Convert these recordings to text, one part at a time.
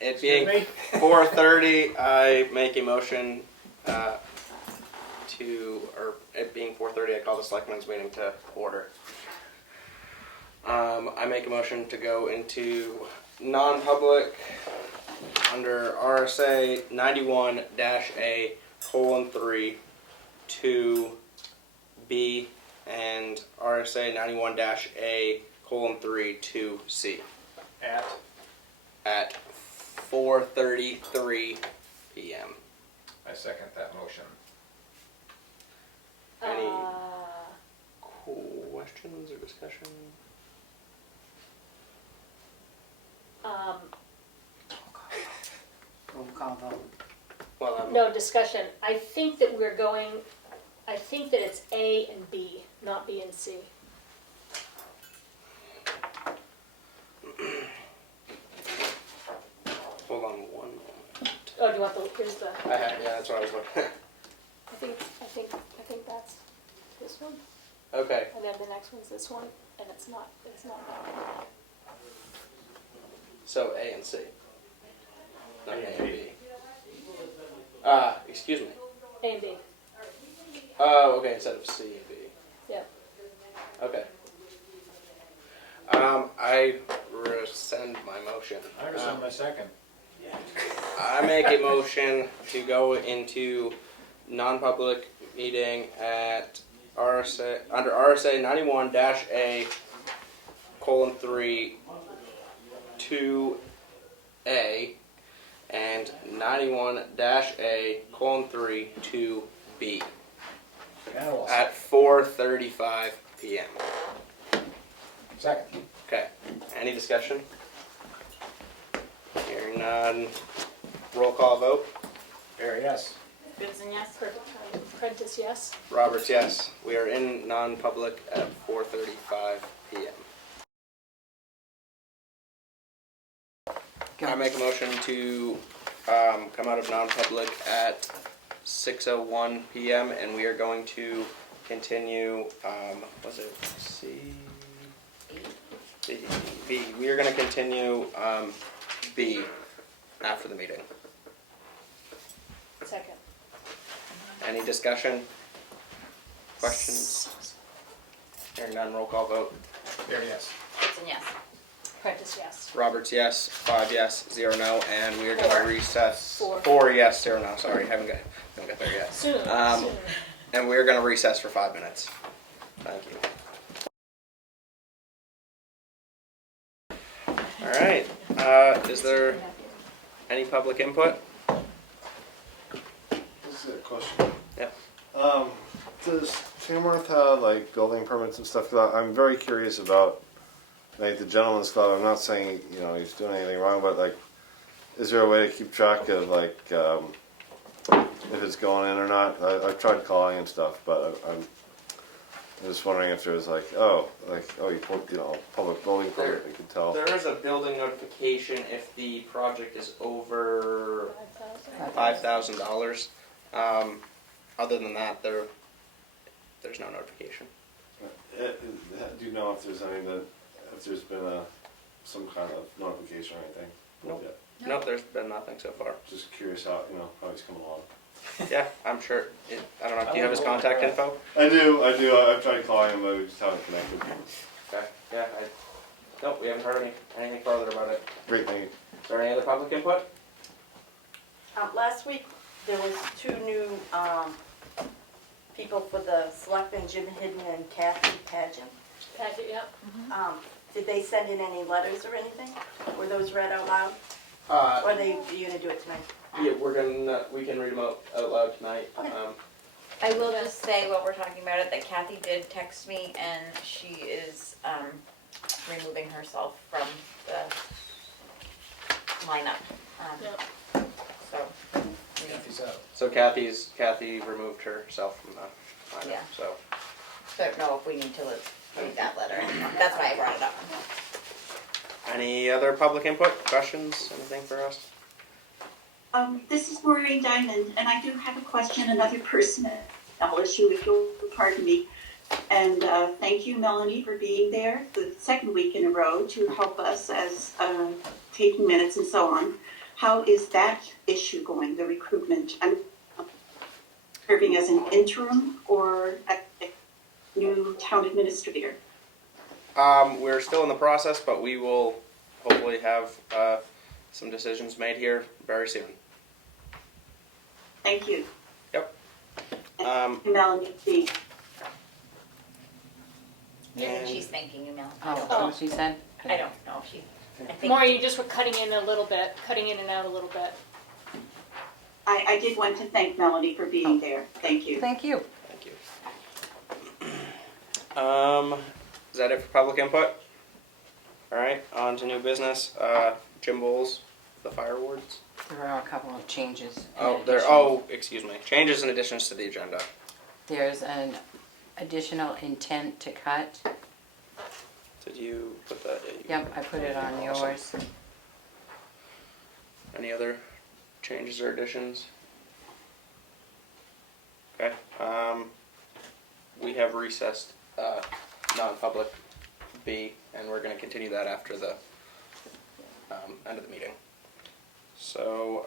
It being 4:30, I make a motion or it being 4:30, I call the Selectmen's meeting to order. I make a motion to go into non-public under RSA 91-A:3 2B and RSA 91-A:3 2C at 4:33 p.m. I second that motion. Any questions or discussion? Roll call vote. Well, No discussion. I think that it's A and B, not B and C. hold on one moment. Oh, do you want here's the, Yeah, that's what I was looking at. I think that's this one, Okay. and then the next one's this one, and it's not that one. So A and C. Not A and B. Excuse me. A and B, Oh, okay, instead of C and B. yep. Okay. I rescind my motion. I rescind my second. I make a motion to go into non-public meeting at under RSA 91-A:3 2A and 91-A:3 2B at 4:35 p.m. Second. Okay. Any discussion? Hearing none. Roll call vote. Barry, yes. Goodson, yes. Prentice, yes. Roberts, yes. We are in non-public at 4:35 p.m. I make a motion to come out of non-public at 6:01 p.m. and we are going to continue. Was it C? B. We are going to continue B after the meeting. Second. Any discussion? Questions? Hearing none, roll call vote. Barry, yes. Goodson, yes. Prentice, yes. Roberts, yes. 5 yes, 0 no, and we are going to recess. 4. 4 yes, 0 no. Sorry, haven't got there yet. Soon. And we are going to recess for 5 minutes. Thank you. All right. Is there any public input? This is a question. Yep. Does Tamworth have like building permits and stuff? 'Cause I'm very curious about like the gentleman's club. I'm not saying he's doing anything wrong, but like, is there a way to keep track of like if it's going in or not? I've tried calling and stuff, but I'm just wondering if there's like you put public building permit. You can tell. There is a building notification if the project is over $5,000. Other than that, there's no notification. Do you know if there's if there's been some kind of notification or anything? Nope. Yet? Nope, there's been nothing so far. Just curious how he's coming along. Yeah, I'm sure. I don't know. Do you have his contact info? I do. I've tried calling him, but we just haven't connected. Okay. Yeah. Nope, we haven't heard anything further about it. Great, thank you. Is there any other public input? Last week, there was 2 new people for the Selectmen, Jim Hidden and Kathy Pageant. Packet, yep. Did they send in any letters or anything? Were those read out loud? Or are you going to do it tonight? Yeah, we can read them out loud tonight. Okay. I will just say while we're talking about it that Kathy did text me and she is removing herself from the lineup. Yep. So Kathy's out. So Kathy removed herself from the lineup. Yeah. So don't know if we need to read that letter. That's why I brought it up. any other public input, questions, anything for us? This is Maureen Diamond, and I do have a question, another personnel issue, if you'll pardon me. And thank you, Melanie, for being there the second week in a row to help us as taking minutes and so on. how is that issue going, the recruitment? I'm serving as an interim or a new town administrator? We're still in the process, but we will hopefully have some decisions made here very soon. Thank you. Yep. Melanie, B. I think And- she's thanking you, Mel. Oh, that's what she said? I don't know if she, I think. Maureen, you just were cutting in a little bit, cutting in and out a little bit. I did want to thank Melanie for being there. Thank you. Thank you. Thank you. Is that it for public input? All right, on to new business. Jim Bowles, the fire awards. There are a couple of changes. and Oh, there. additions. Oh, excuse me. Changes and additions to the agenda. There's an additional intent to cut. Did you put that? Yep, I put it on Awesome. yours. Any other changes or additions? Okay. We have recessed non-public B, and we're going to continue that after the end of the meeting. So,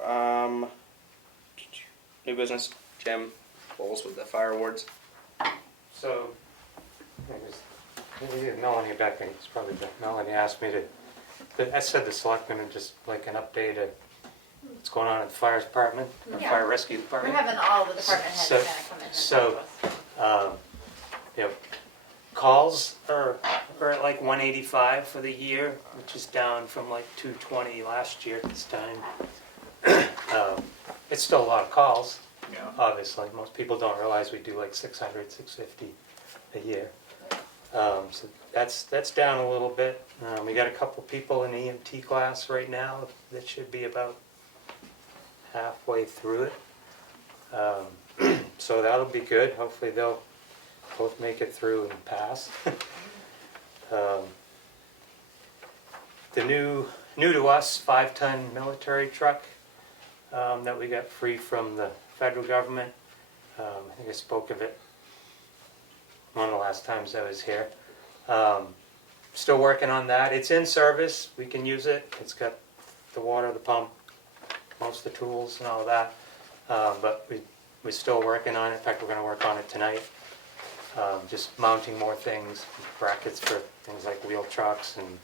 new business, Jim Bowles with the fire awards. So, Melanie back, it's probably Melanie asked me to, but I said the selectmen would just like an update of what's going on at the fire department, or Yeah. fire rescue We're department. having all the department heads So- kind of come in and so- talk to us. You know, calls are at like 185 for the year, which is down from like 220 last year at this time. It's still a lot of calls, Yeah. obviously. Most people don't realize we do like 600, 650 a year. So that's down a little bit. We got a couple people in EMT class right now that should be about halfway through it. So that'll be good. Hopefully they'll both make it through and pass. The new to us 5-ton military truck that we got free from the federal government. I think I spoke of it one of the last times I was here. Still working on that. It's in service. We can use it. It's got the water, the pump, most of the tools and all of that. But we're still working on it. In fact, we're going to work on it tonight. Just mounting more things, brackets for things like wheel trucks and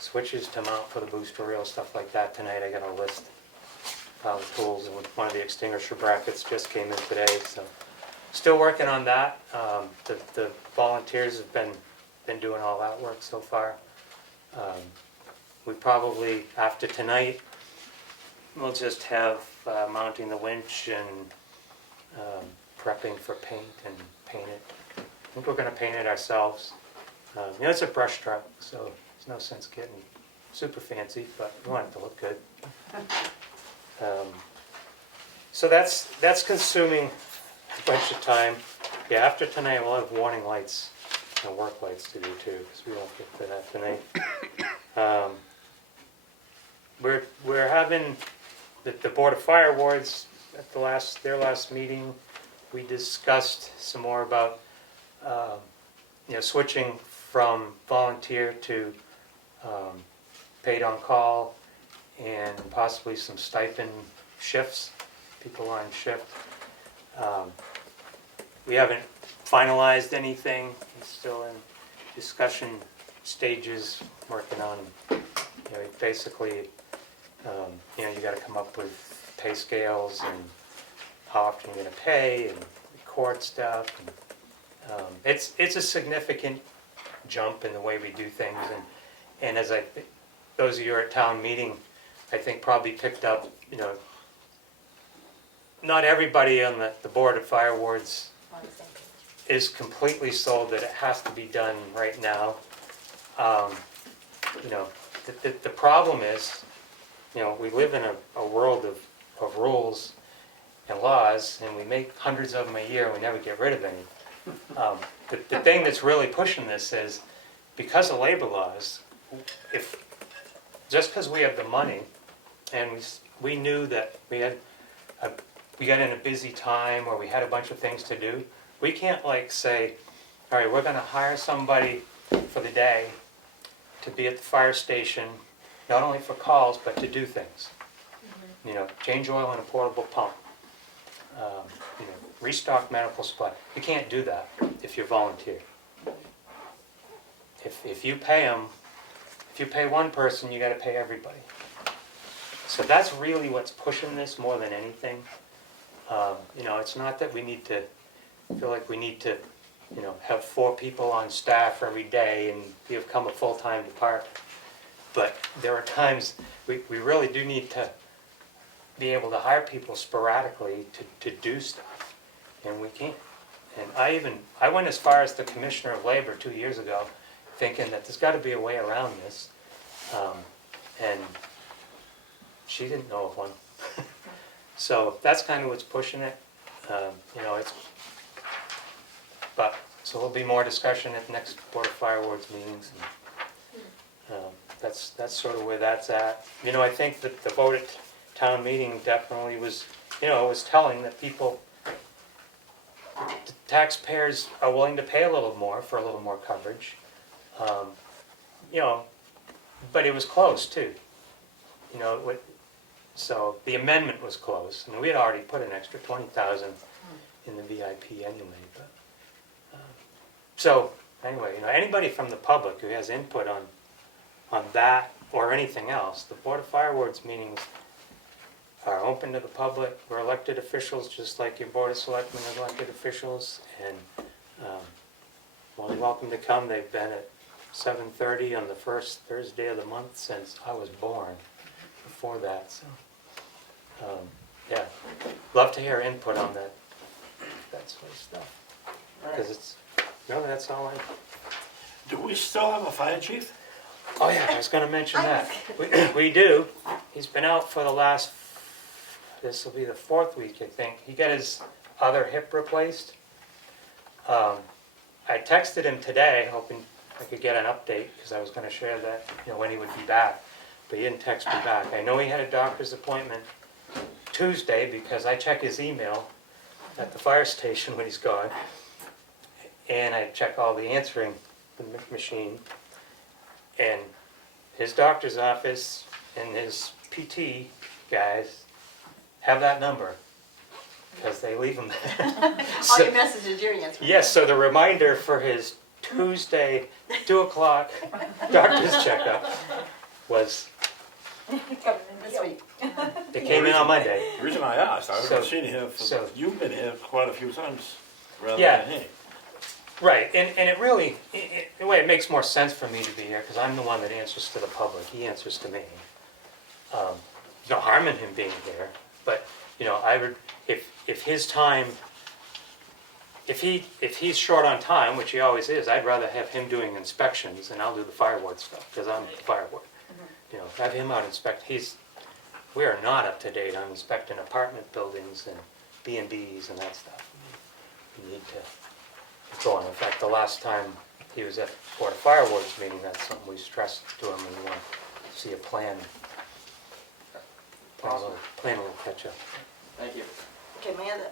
switches to mount for the booster reel, stuff like that tonight. I got a list of the tools, and one of the extinguisher brackets just came in today. So still working on that. The volunteers have been doing all that work so far. We probably, after tonight, we'll just have mounting the winch and prepping for paint and paint it. I think we're going to paint it ourselves. It's a brush truck, so there's no sense getting super fancy, but we want it to look good. So that's consuming a bunch of time. Yeah, after tonight we'll have warning lights and work lights to do too, because we won't get to that tonight. We're having the Board of Fire Awards at their last meeting. We discussed some more about switching from volunteer to paid on call, and possibly some stipend shifts, people on shift. We haven't finalized anything. It's still in discussion stages, working on, basically, you got to come up with pay scales and how often you're going to pay and record stuff. And, it's a significant jump in the way we do things. And as those of you who are at town meeting, I think probably picked up, not everybody on the Board of Fire Awards is completely sold that it has to be done right now. The problem is, we live in a world of rules and laws, and we make hundreds of them a year and we never get rid of any. The thing that's really pushing this is, because of labor laws, just because we have the money, and we knew that we got in a busy time or we had a bunch of things to do, we can't say, all right, we're going to hire somebody for the day to be at the fire station, not only for calls, but to do things. change oil in a portable pump, restock medical supply. You can't do that if you're volunteer. If you pay them, if you pay one person, you gotta pay everybody. So that's really what's pushing this more than anything. It's not that we need to feel like we need to, have 4 people on staff every day and become a full-time department. But there are times we really do need to be able to hire people sporadically to do stuff, and we can't. And I went as far as the Commissioner of Labor 2 years ago, thinking that there's got to be a way around this, and she didn't know of one. So that's kind of what's pushing it. So there'll be more discussion at the next Board of Fire Awards meetings. And, that's sort of where that's at. I think that the vote at town meeting definitely was, was telling that people, the taxpayers are willing to pay a little more for a little more coverage. But it was close too. So the amendment was close, and we had already put an extra 20,000 in the VIP anyway. But so anyway, anybody from the public who has input on that or anything else, the Board of Fire Awards meetings are open to the public. We're elected officials, just like your Board of Selectmen are elected officials, and more than welcome to come. They've been at 7:30 on the first Thursday of the month since I was born. Before that, so yeah, love to hear input on that sort of stuff, because it's that's all I. Do we still have a fire chief? Oh yeah, I was going to mention that. We do. He's been out for the last. This will be the 4th week, I think. He got his other hip replaced. I texted him today, hoping I could get an update, because I was going to share that, when he would be back. But he didn't text me back. I know he had a doctor's appointment Tuesday, because I check his email at the fire station when he's gone. And I check all the answering machine. And his doctor's office and his PT guys have that number, because they leave them there. All your messages, you're answering. Yes, so the reminder for his Tuesday 2 o'clock doctor's checkup was, This week. it came in on Monday. The reason I asked, I've So- seen you here, you've been here quite a few times, rather Yeah. than he. Right, and it really, in a way, it makes more sense for me to be here, because I'm the one that answers to the public. He answers to me. There's no harm in him being here, but, I would, if his time, if he's short on time, which he always is, I'd rather have him doing inspections, and I'll do the fireward stuff, because I'm the fireward. Have him out inspect. We are not up to date on inspecting apartment buildings and B&Bs and that stuff. We need to go on. In fact, the last time he was at the Board of Fire Awards meeting, that's something we stressed to him, and we want to see a plan. Plan will catch up. Thank you. Okay, my other,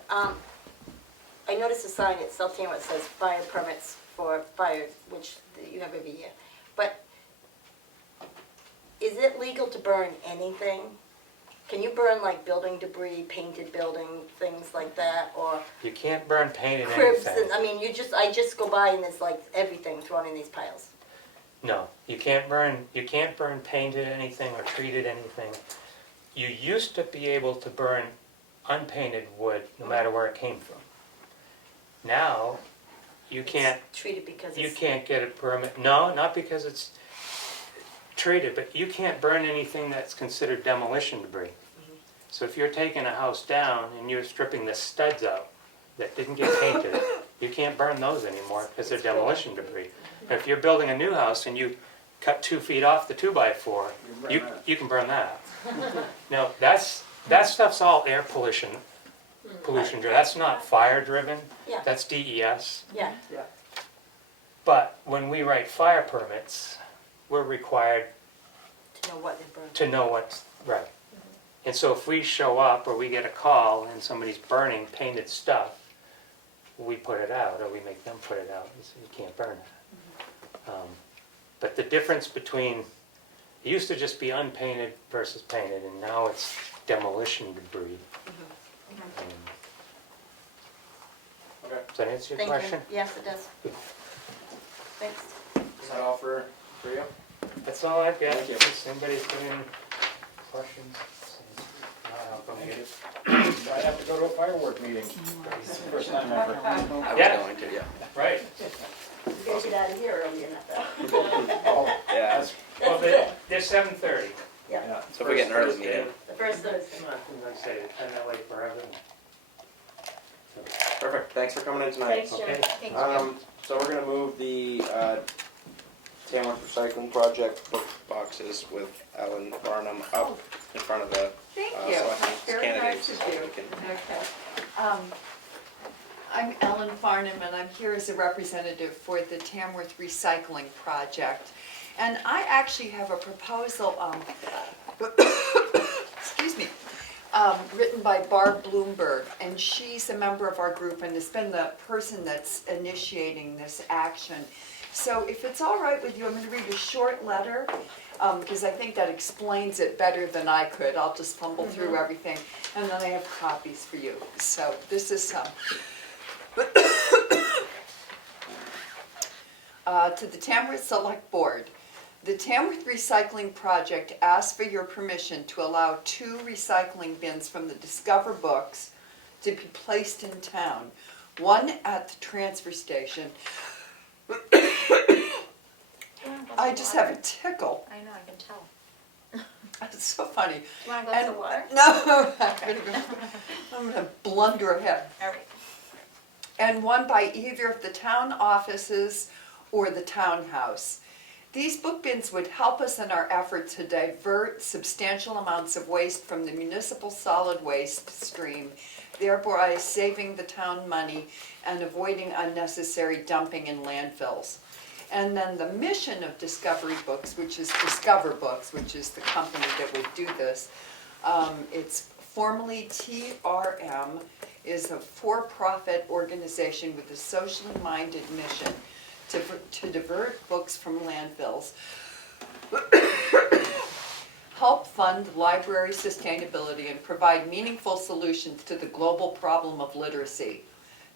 I noticed a sign at South Tamworth that says fire permits for fires, which you have every year. But is it legal to burn anything? Can you burn like building debris, painted building, things like that, or You can't burn paint in cribs? anything. And, I mean, I just go by and there's like everything thrown in these piles. No, you can't burn painted anything or treated anything. You used to be able to burn unpainted wood, no matter where it came from. Now, you can't. It's treated because You it's... can't get a permit. No, not because it's treated, but you can't burn anything that's considered demolition debris. So if you're taking a house down and you're stripping the studs out that didn't get painted, you can't burn those anymore because they're demolition debris. If you're building a new house and you cut 2 feet off the 2x4, you can burn that. Now that stuff's all air pollution. That's not fire driven. Yeah. That's DES. Yeah. But when we write fire permits, we're required To know what they burn. to know what's right. And so if we show up or we get a call and somebody's burning painted stuff, we put it out, or we make them put it out and say, you can't burn it. But the difference between, it used to just be unpainted versus painted, and now it's demolition debris. Okay. Does that answer your Thank question? you. Yes, it does. Thanks. Is that all for you? That's all I've got. Thank you. If anybody's got any questions, I'll come get it. So I have to go to a firework meeting. First time ever. I was Yeah. going to, yeah. Right. You guys get out of here early enough though. Oh, Yeah. that's, Well, they're 7:30. yeah. So if we get an early meeting. The first Thursday. I'm not gonna say it, I'm that way forever. Perfect, thanks for coming in tonight. Thanks, Jim. Okay. Thanks, Jim. So we're gonna move the Tamworth Recycling Project book boxes with Ellen Barnum up in front of the Thank you. selectmen's Very candidates. nice of you. We can- Okay. I'm Ellen Farnham, and I'm here as a representative for the Tamworth Recycling Project. And I actually have a proposal, excuse me, written by Barb Bloomberg, and she's a member of our group and has been the person that's initiating this action. So if it's all right with you, I'm going to read a short letter, because I think that explains it better than I could. I'll just fumble through everything, and then I have copies for you. So this is to the Tamworth Select Board. The Tamworth Recycling Project asks for your permission to allow 2 recycling bins from the Discover books to be placed in town. One at the transfer station. I just have a tickle. I know, I can tell. It's so funny. Do you want a glass of water? No, I'm gonna blunder ahead. All right. And one by either of the town offices or the townhouse. These book bins would help us in our effort to divert substantial amounts of waste from the municipal solid waste stream, thereby saving the town money and avoiding unnecessary dumping in landfills. And then the mission of Discovery Books, which is Discover Books, which is the company that would do this, it's formerly TRM, is a for-profit organization with a socially minded mission to divert books from landfills, help fund library sustainability, and provide meaningful solutions to the global problem of literacy.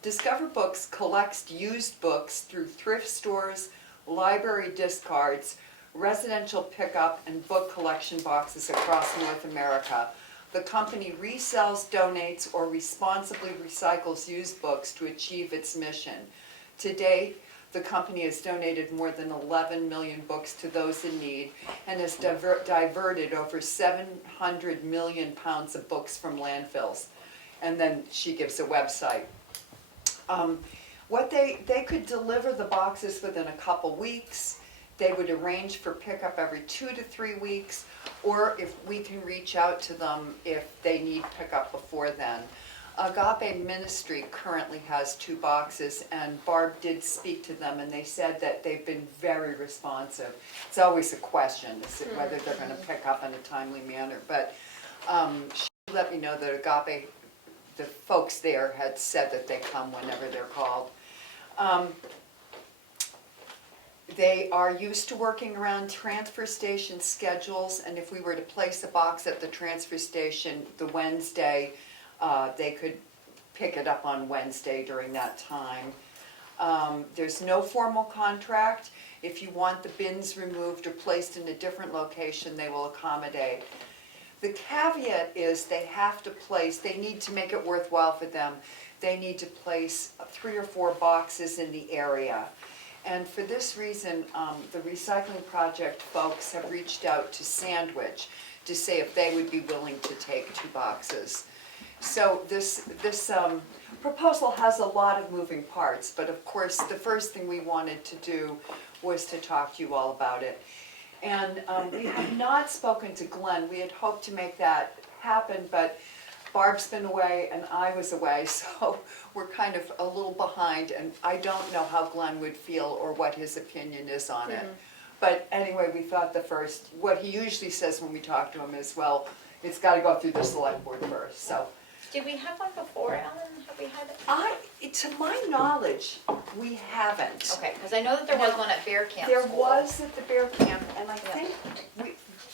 Discover Books collects used books through thrift stores, library discards, residential pickup, and book collection boxes across North America. The company resells, donates, or responsibly recycles used books to achieve its mission. To date, the company has donated more than 11 million books to those in need and has diverted over 700 million pounds of books from landfills. And then she gives a website. What they could deliver the boxes within a couple weeks. They would arrange for pickup every 2 to 3 weeks, or if we can reach out to them if they need pickup before then. Agape Ministry currently has 2 boxes, and Barb did speak to them, and they said that they've been very responsive. It's always a question as to whether they're going to pick up in a timely manner, but she let me know that Agape, the folks there, had said that they come whenever they're called. They are used to working around transfer station schedules, and if we were to place a box at the transfer station the Wednesday, they could pick it up on Wednesday during that time. There's no formal contract. If you want the bins removed or placed in a different location, they will accommodate. The caveat is they need to make it worthwhile for them. They need to place 3 or 4 boxes in the area. And for this reason, the recycling project folks have reached out to Sandwich to say if they would be willing to take 2 boxes. So this proposal has a lot of moving parts, but of course the first thing we wanted to do was to talk to you all about it. And we have not spoken to Glenn. We had hoped to make that happen, but Barb's been away and I was away, so we're kind of a little behind, and I don't know how Glenn would feel or what his opinion is on it. But anyway, we thought what he usually says when we talk to him is, well, it's got to go through the select board first, so. Did we have one before, Ellen? Have we had it? To my knowledge, we haven't. Okay, because I know that there was one at Bear Camp There School. was at the Bear Camp, and I think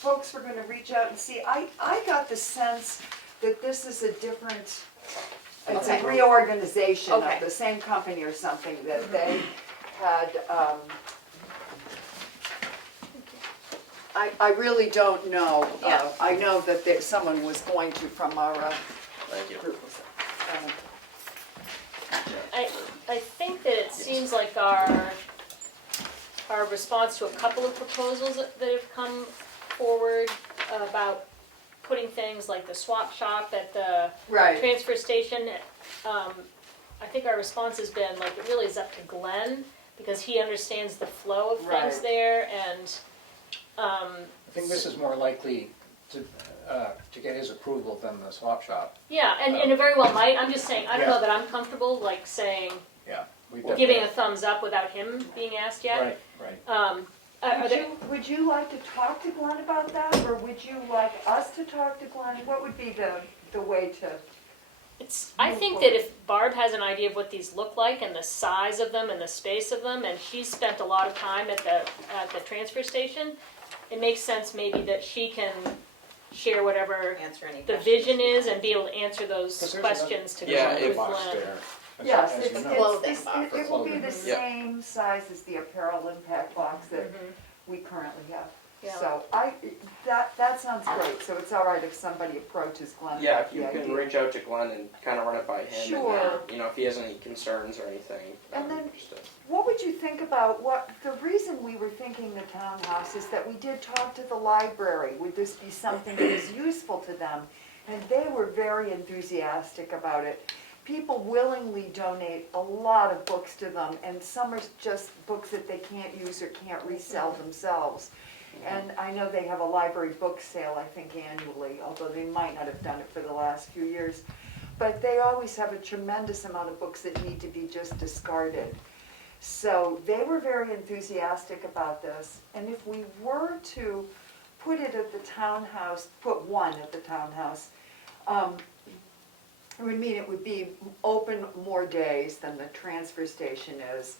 folks were gonna reach out and see. I got the sense that this is a different, it's a Okay. reorganization of Okay. the same company or something, that they had, I really don't know. Yeah. I know that there, someone was going to from our Thank you. group. I think that it seems like our response to a couple of proposals that have come forward about putting things like the swap shop at the Right. transfer station, I think our response has been, like, it really is up to Glenn, because he understands the flow of things Right. there, and, I think this is more likely to get his approval than the swap shop. yeah, and it very well might, I'm just saying, I don't know Yeah. that I'm comfortable, like, saying, Yeah. we've giving a definitely- thumbs up without him being asked yet. Right, right. Are there, Would you like to talk to Glenn about that, or would you like us to talk to Glenn? What would be the way to? I think that if Barb has an idea of what these look like and the size of them and the space of them, and she's spent a lot of time at the transfer station, it makes sense maybe that she can share whatever Answer any the questions. vision is and be able to answer 'Cause those there's questions to Yeah, another with box Glenn. there, as- Yes, as you know. Clothing it box. will be the Clothing. Yeah. same size as the apparel impact box that Mhm. we currently have. Yeah. So that sounds great, so it's all right if somebody approaches Glenn. Yeah, with if you the can idea. reach out to Glenn and kind of run it by him. Sure. And, you know, if he has any concerns or anything. And then- just to- What would you think about the reason we were thinking the townhouse is that we did talk to the library, would this be something that is useful to them? And they were very enthusiastic about it. People willingly donate a lot of books to them, and some are just books that they can't use or can't resell themselves. And I know they have a library book sale, I think annually, although they might not have done it for the last few years. But they always have a tremendous amount of books that need to be just discarded. So they were very enthusiastic about this, and if we were to put it at the townhouse, put one at the townhouse, it would mean it would be open more days than the transfer station is.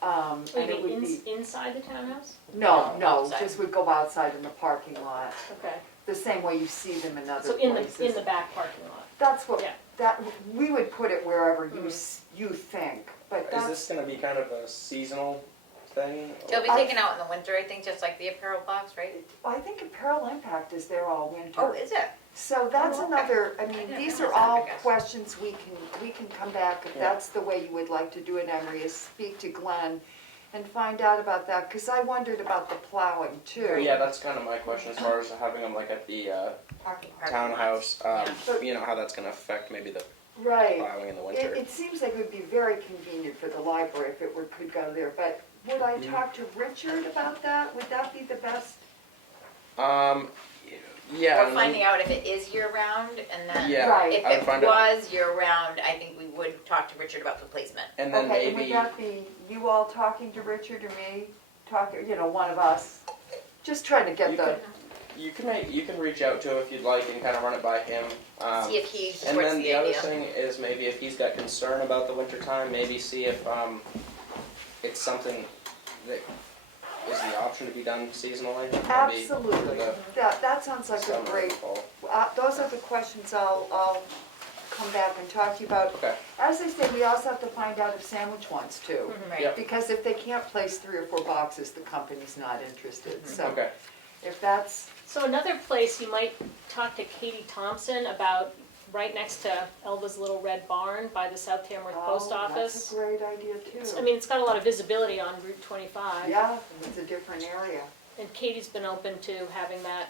And You it would mean be, inside the townhouse? no, Outside. just would go outside in the parking lot, Okay, the same way you see them in other so in places. the back parking lot. That's what, Yeah. we would put it wherever you think, but Is that's. this going to be kind of a seasonal thing? They'll be taken out in the winter, I think, just like the apparel box, right? I think Apparel Impact is there all winter. Oh, is it? So that's Oh, okay. another, I mean, didn't these realize are that, I all guess. questions we can come back, if Yeah. that's the way you would like to do it, Emery, is speak to Glenn and find out about that, because I wondered about the plowing too. Yeah, that's kind of my question as far as having them like at the Parking townhouse. Yeah. You know how that's going to affect maybe the Right. plowing in the winter. It seems like it would be very convenient for the library if it could go there, but would I talk to Richard about that? Would that be the best? Yeah. Or and finding then- out if it is year-round, and then Yeah. Right. if I'd it find out. was year-round, I think we would talk to Richard about the placement. And then Okay, and maybe. would that be you all talking to Richard or me, talking, one of us? Just trying to get You the, You can reach out to him if you'd like and kind of run it by him. See if he And supports then the the other idea. thing is maybe if he's got concern about the winter time, maybe see if it's something that is the option to be done seasonally. Maybe absolutely. for the That sounds like a summer and great, fall. those are the questions I'll come back and talk to you about. Okay. As I say, we also have to find out if Sandwich wants to. Right. Yeah. Because if they can't place 3 or 4 boxes, the company's not interested. So Okay. if that's, So another place you might talk to Katie Thompson about, right next to Elva's Little Red Barn by the South Tamworth Post that's Office. a great idea too. I mean, it's got a lot of visibility on Route 25. Yeah, it's a different area. And Katie's been open to having that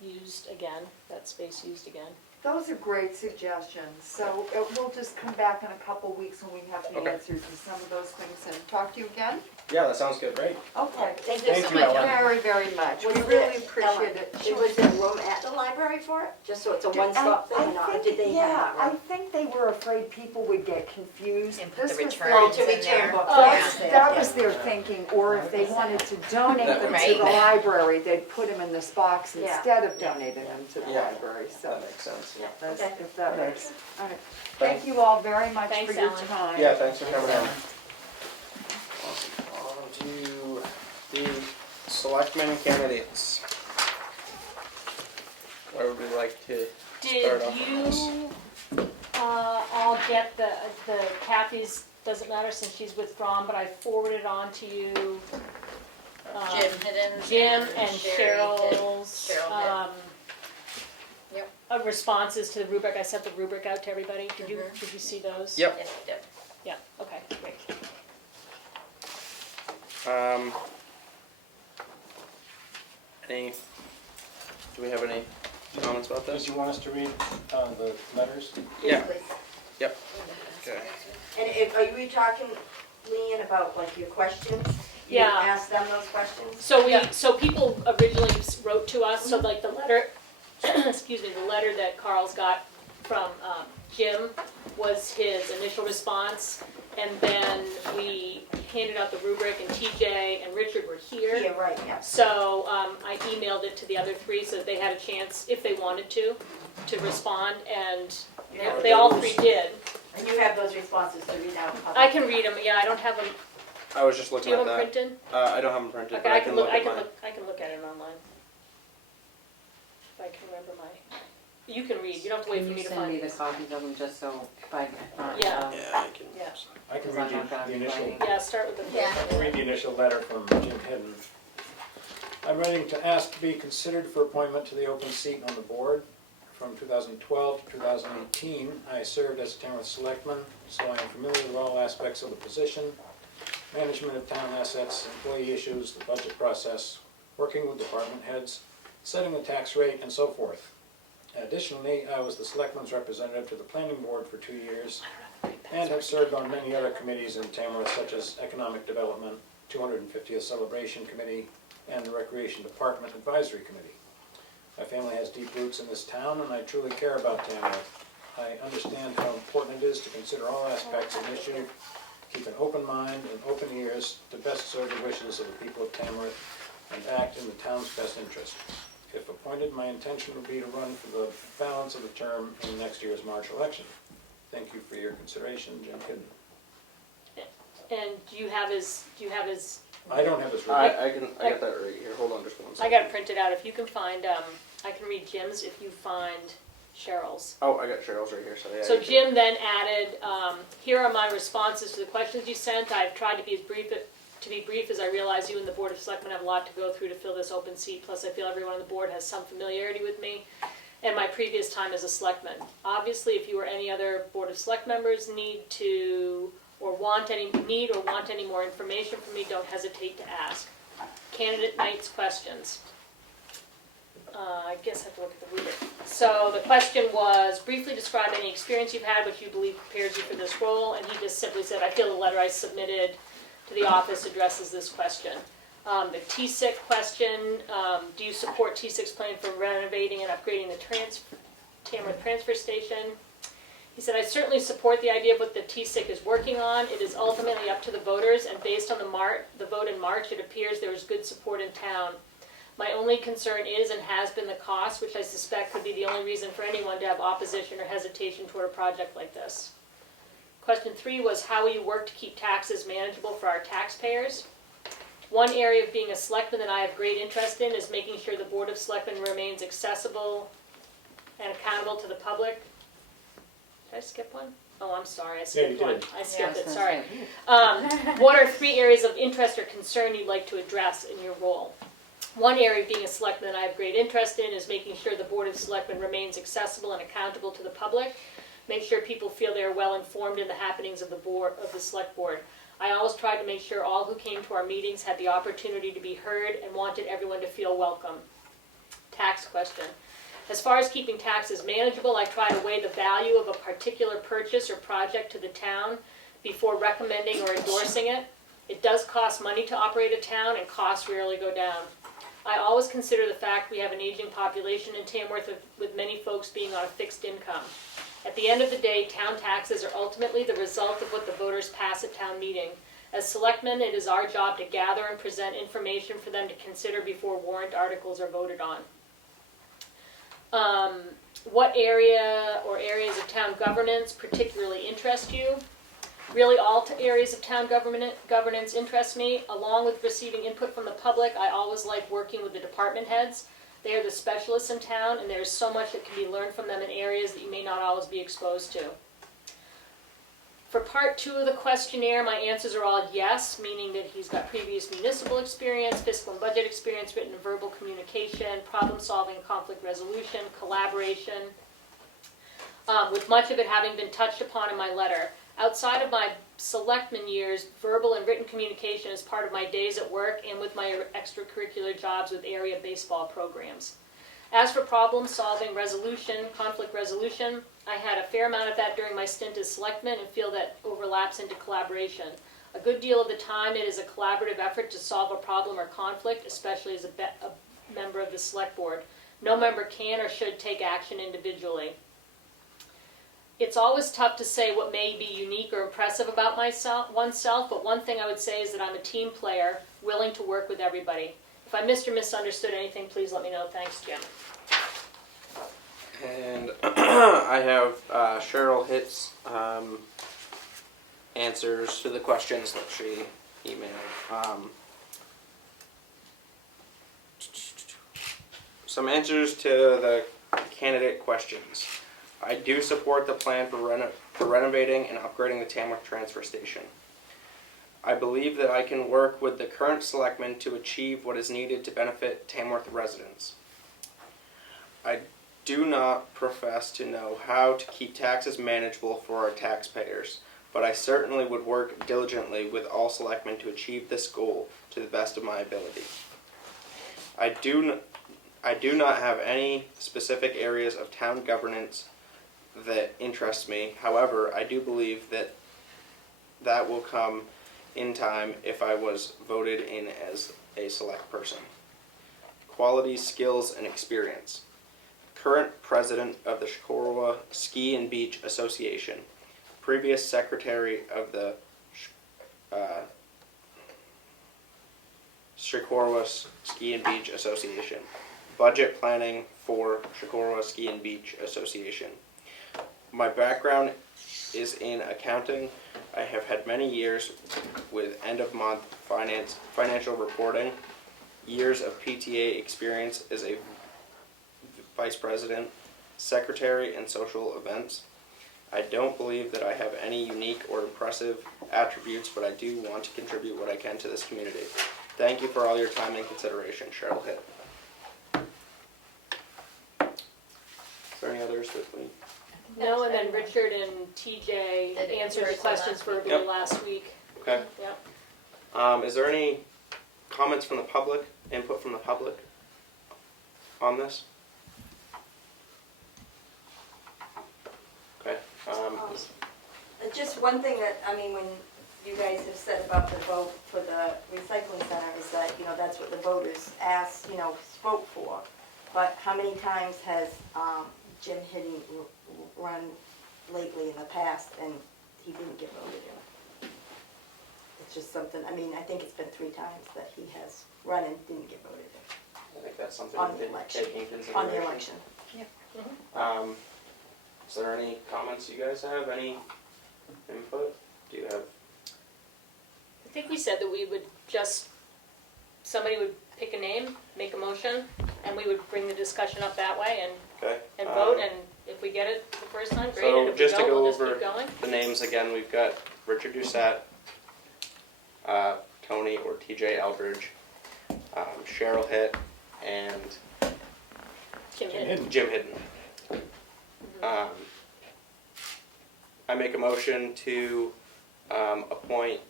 used again, that space used again. Those are great suggestions. So we'll just come back in a couple weeks when we have the Okay. answers to some of those things and talk to you again? Yeah, that sounds good. Great. Okay. Thank you Thank so you, much. Ellen. Very, very much. We Was really there- appreciate Ellen, it. Was there room at the library for it, just so it's a one-stop thing, or not? Or did they have I room? think they were afraid people would get confused. And put the This was returns Oh, to in return there. books. That's, Yeah. that was their thinking, or if they wanted to donate them to Right. the library, they'd put them in this box Yeah. instead of donating them to the Yeah. library, so. That makes sense. Yeah, That's, okay. if that makes, all right. Thank- Thank you all very much for Thanks, your Ellen. time. Yeah, thanks for coming in. Awesome. On to the selectmen candidates. Where would we like to Did start off on this? you, all get the Kathy's, doesn't matter since she's withdrawn, but I forwarded on to you. Jim Hiddens. Jim and Sherry did. Cheryl's, Cheryl did. Yep. Responses to the rubric. I sent the rubric out to everybody. Did you see those? Yep. Yes, we did. Yeah, okay, great. Any, do we have any comments about Did this? you want us to read the letters? Yeah. Please. Yep. Okay. And are you talking, Leanne, about like your questions? You Yeah. ask them those questions? So people originally wrote to us, so like the letter, excuse me, the letter that Carl's got from Jim was his initial response. And then we handed out the rubric, and TJ and Richard were here. Yeah, right, yeah. So I emailed it to the other three so that they had a chance, if they wanted to respond, and they all three did. And you have those responses to read out in public? I can read them, yeah, I don't have them, I was just do looking you at have them that. printed? I don't have them printed, Okay, but I can look at mine. I can look at it online. If I can remember you can read, you don't have to wait Can for you me to send find me the it. copies of them just so if I, Yeah. Yeah, I can. Yeah. I can Because read I'm not gonna the be initial. writing. Yeah, start with the first Yeah. I'll one. read the initial letter from Jim Hidden. I'm writing to ask to be considered for appointment to the open seat on the board. From 2012 to 2018, I served as a Tamworth Selectman, so I am familiar with all aspects of the position, management of town assets, employee issues, the budget process, working with department heads, setting the tax rate, and so forth. Additionally, I was the Selectman's representative to the Planning Board for 2 years, and have served on many other committees in Tamworth, such as Economic Development, 250th Celebration Committee, and the Recreation Department Advisory Committee. My family has deep roots in this town, and I truly care about Tamworth. I understand how important it is to consider all aspects of an issue, keep an open mind and open ears to best serve the wishes of the people of Tamworth, and act in the town's best interest. If appointed, my intention would be to run for the balance of the term in next year's March election. Thank you for your consideration, Jim Hidden. And do you have his, I don't have his I report. I got that right here. Hold on just one I second. got it printed out. If you can find, I can read Jim's if you find Cheryl's. Oh, I got Cheryl's right here. So yeah. So you can- Jim then added, here are my responses to the questions you sent. I've tried to be brief as I realize you and the Board of Selectmen have a lot to go through to fill this open seat. Plus I feel everyone on the board has some familiarity with me and my previous time as a selectman. Obviously, if you or any other Board of Select members need or want any more information from me, don't hesitate to ask. Candidate Knight's questions. I guess I have to look at the rubric. So the question was, briefly describe any experience you've had which you believe prepares you for this role, and he just simply said, I feel the letter I submitted to the office addresses this question. The T6 question, do you support T6 plan for renovating and upgrading the Tamworth transfer station? He said, I certainly support the idea of what the TSIC is working on. It is ultimately up to the voters, and based on the vote in March, it appears there is good support in town. My only concern is and has been the cost, which I suspect could be the only reason for anyone to have opposition or hesitation toward a project like this. Question 3 was, how will you work to keep taxes manageable for our taxpayers? One area of being a selectman that I have great interest in is making sure the Board of Selectmen remains accessible and accountable to the public. Did I skip one? Oh, I'm sorry, I skipped you one. did. I skipped Yeah, it, I was sorry. gonna say, What are 3 areas of interest or concern you'd like to address in your role? One area of being a selectman I have great interest in is making sure the Board of Selectmen remains accessible and accountable to the public. Make sure people feel they are well informed in the happenings of the Select Board. I always tried to make sure all who came to our meetings had the opportunity to be heard and wanted everyone to feel welcome. Tax question. As far as keeping taxes manageable, I try to weigh the value of a particular purchase or project to the town before recommending or endorsing it. It does cost money to operate a town, and costs rarely go down. I always consider the fact we have an aging population in Tamworth with many folks being on a fixed income. At the end of the day, town taxes are ultimately the result of what the voters pass at town meeting. As selectmen, it is our job to gather and present information for them to consider before warrant articles are voted on. What area or areas of town governance particularly interest you? Really, all areas of town governance interest me. Along with receiving input from the public, I always like working with the department heads. They are the specialists in town, and there is so much that can be learned from them in areas that you may not always be exposed to. For part 2 of the questionnaire, my answers are all yes, meaning that he's got previous municipal experience, fiscal and budget experience, written and verbal communication, problem solving, conflict resolution, collaboration, with much of it having been touched upon in my letter. Outside of my selectman years, verbal and written communication is part of my days at work and with my extracurricular jobs with area baseball programs. As for problem solving, resolution, conflict resolution, I had a fair amount of that during my stint as selectman and feel that overlaps into collaboration. A good deal of the time it is a collaborative effort to solve a problem or conflict, especially as a member of the select board. No member can or should take action individually. It's always tough to say what may be unique or impressive about oneself, but one thing I would say is that I'm a team player, willing to work with everybody. If I missed or misunderstood anything, please let me know. Thanks, Jim. And I have Cheryl Hitt's answers to the questions that she emailed. Some answers to the candidate questions. I do support the plan for renovating and upgrading the Tamworth transfer station. I believe that I can work with the current selectmen to achieve what is needed to benefit Tamworth residents. I do not profess to know how to keep taxes manageable for our taxpayers, but I certainly would work diligently with all selectmen to achieve this goal to the best of my ability. I do not have any specific areas of town governance that interest me. However, I do believe that will come in time if I was voted in as a select person. Qualities, skills, and experience. Current president of the Shikorowa Ski and Beach Association. Previous secretary of the Shikorowa Ski and Beach Association. Budget planning for Shikorowa Ski and Beach Association. My background is in accounting. I have had many years with end-of-month financial reporting, years of PTA experience as a vice president, secretary, and social events. I don't believe that I have any unique or impressive attributes, but I do want to contribute what I can to this community. Thank you for all your time and consideration, Cheryl Hitt. Is there any others that we... No, and then Richard and TJ answered the questions verbally Yep. last week. Okay. Yep. Is there any comments from the public, input from the public on this? Okay. Just one thing that, I mean, when you guys have said about the vote for the recycling center is that, you know, that's what the voters asked, you know, spoke for. But how many times has Jim Hidden run lately in the past and he didn't get voted in? It's just something, I mean, I think it's been 3 times that he has run and didn't get voted in. I think that's something On we the can election. take in consideration. On the election. Is there any comments you guys have? Any input? Do you have? I think we said that we would just, somebody would pick a name, make a motion, and we would bring the discussion up that way Okay. and vote, and if we get it the first time, great, So and if we just to don't, go we'll just over keep going. the names again, we've got Richard Doucette, Tony or TJ Eldridge, Cheryl Hitt, and Jim Hidden. Jim Hidden. I make a motion to appoint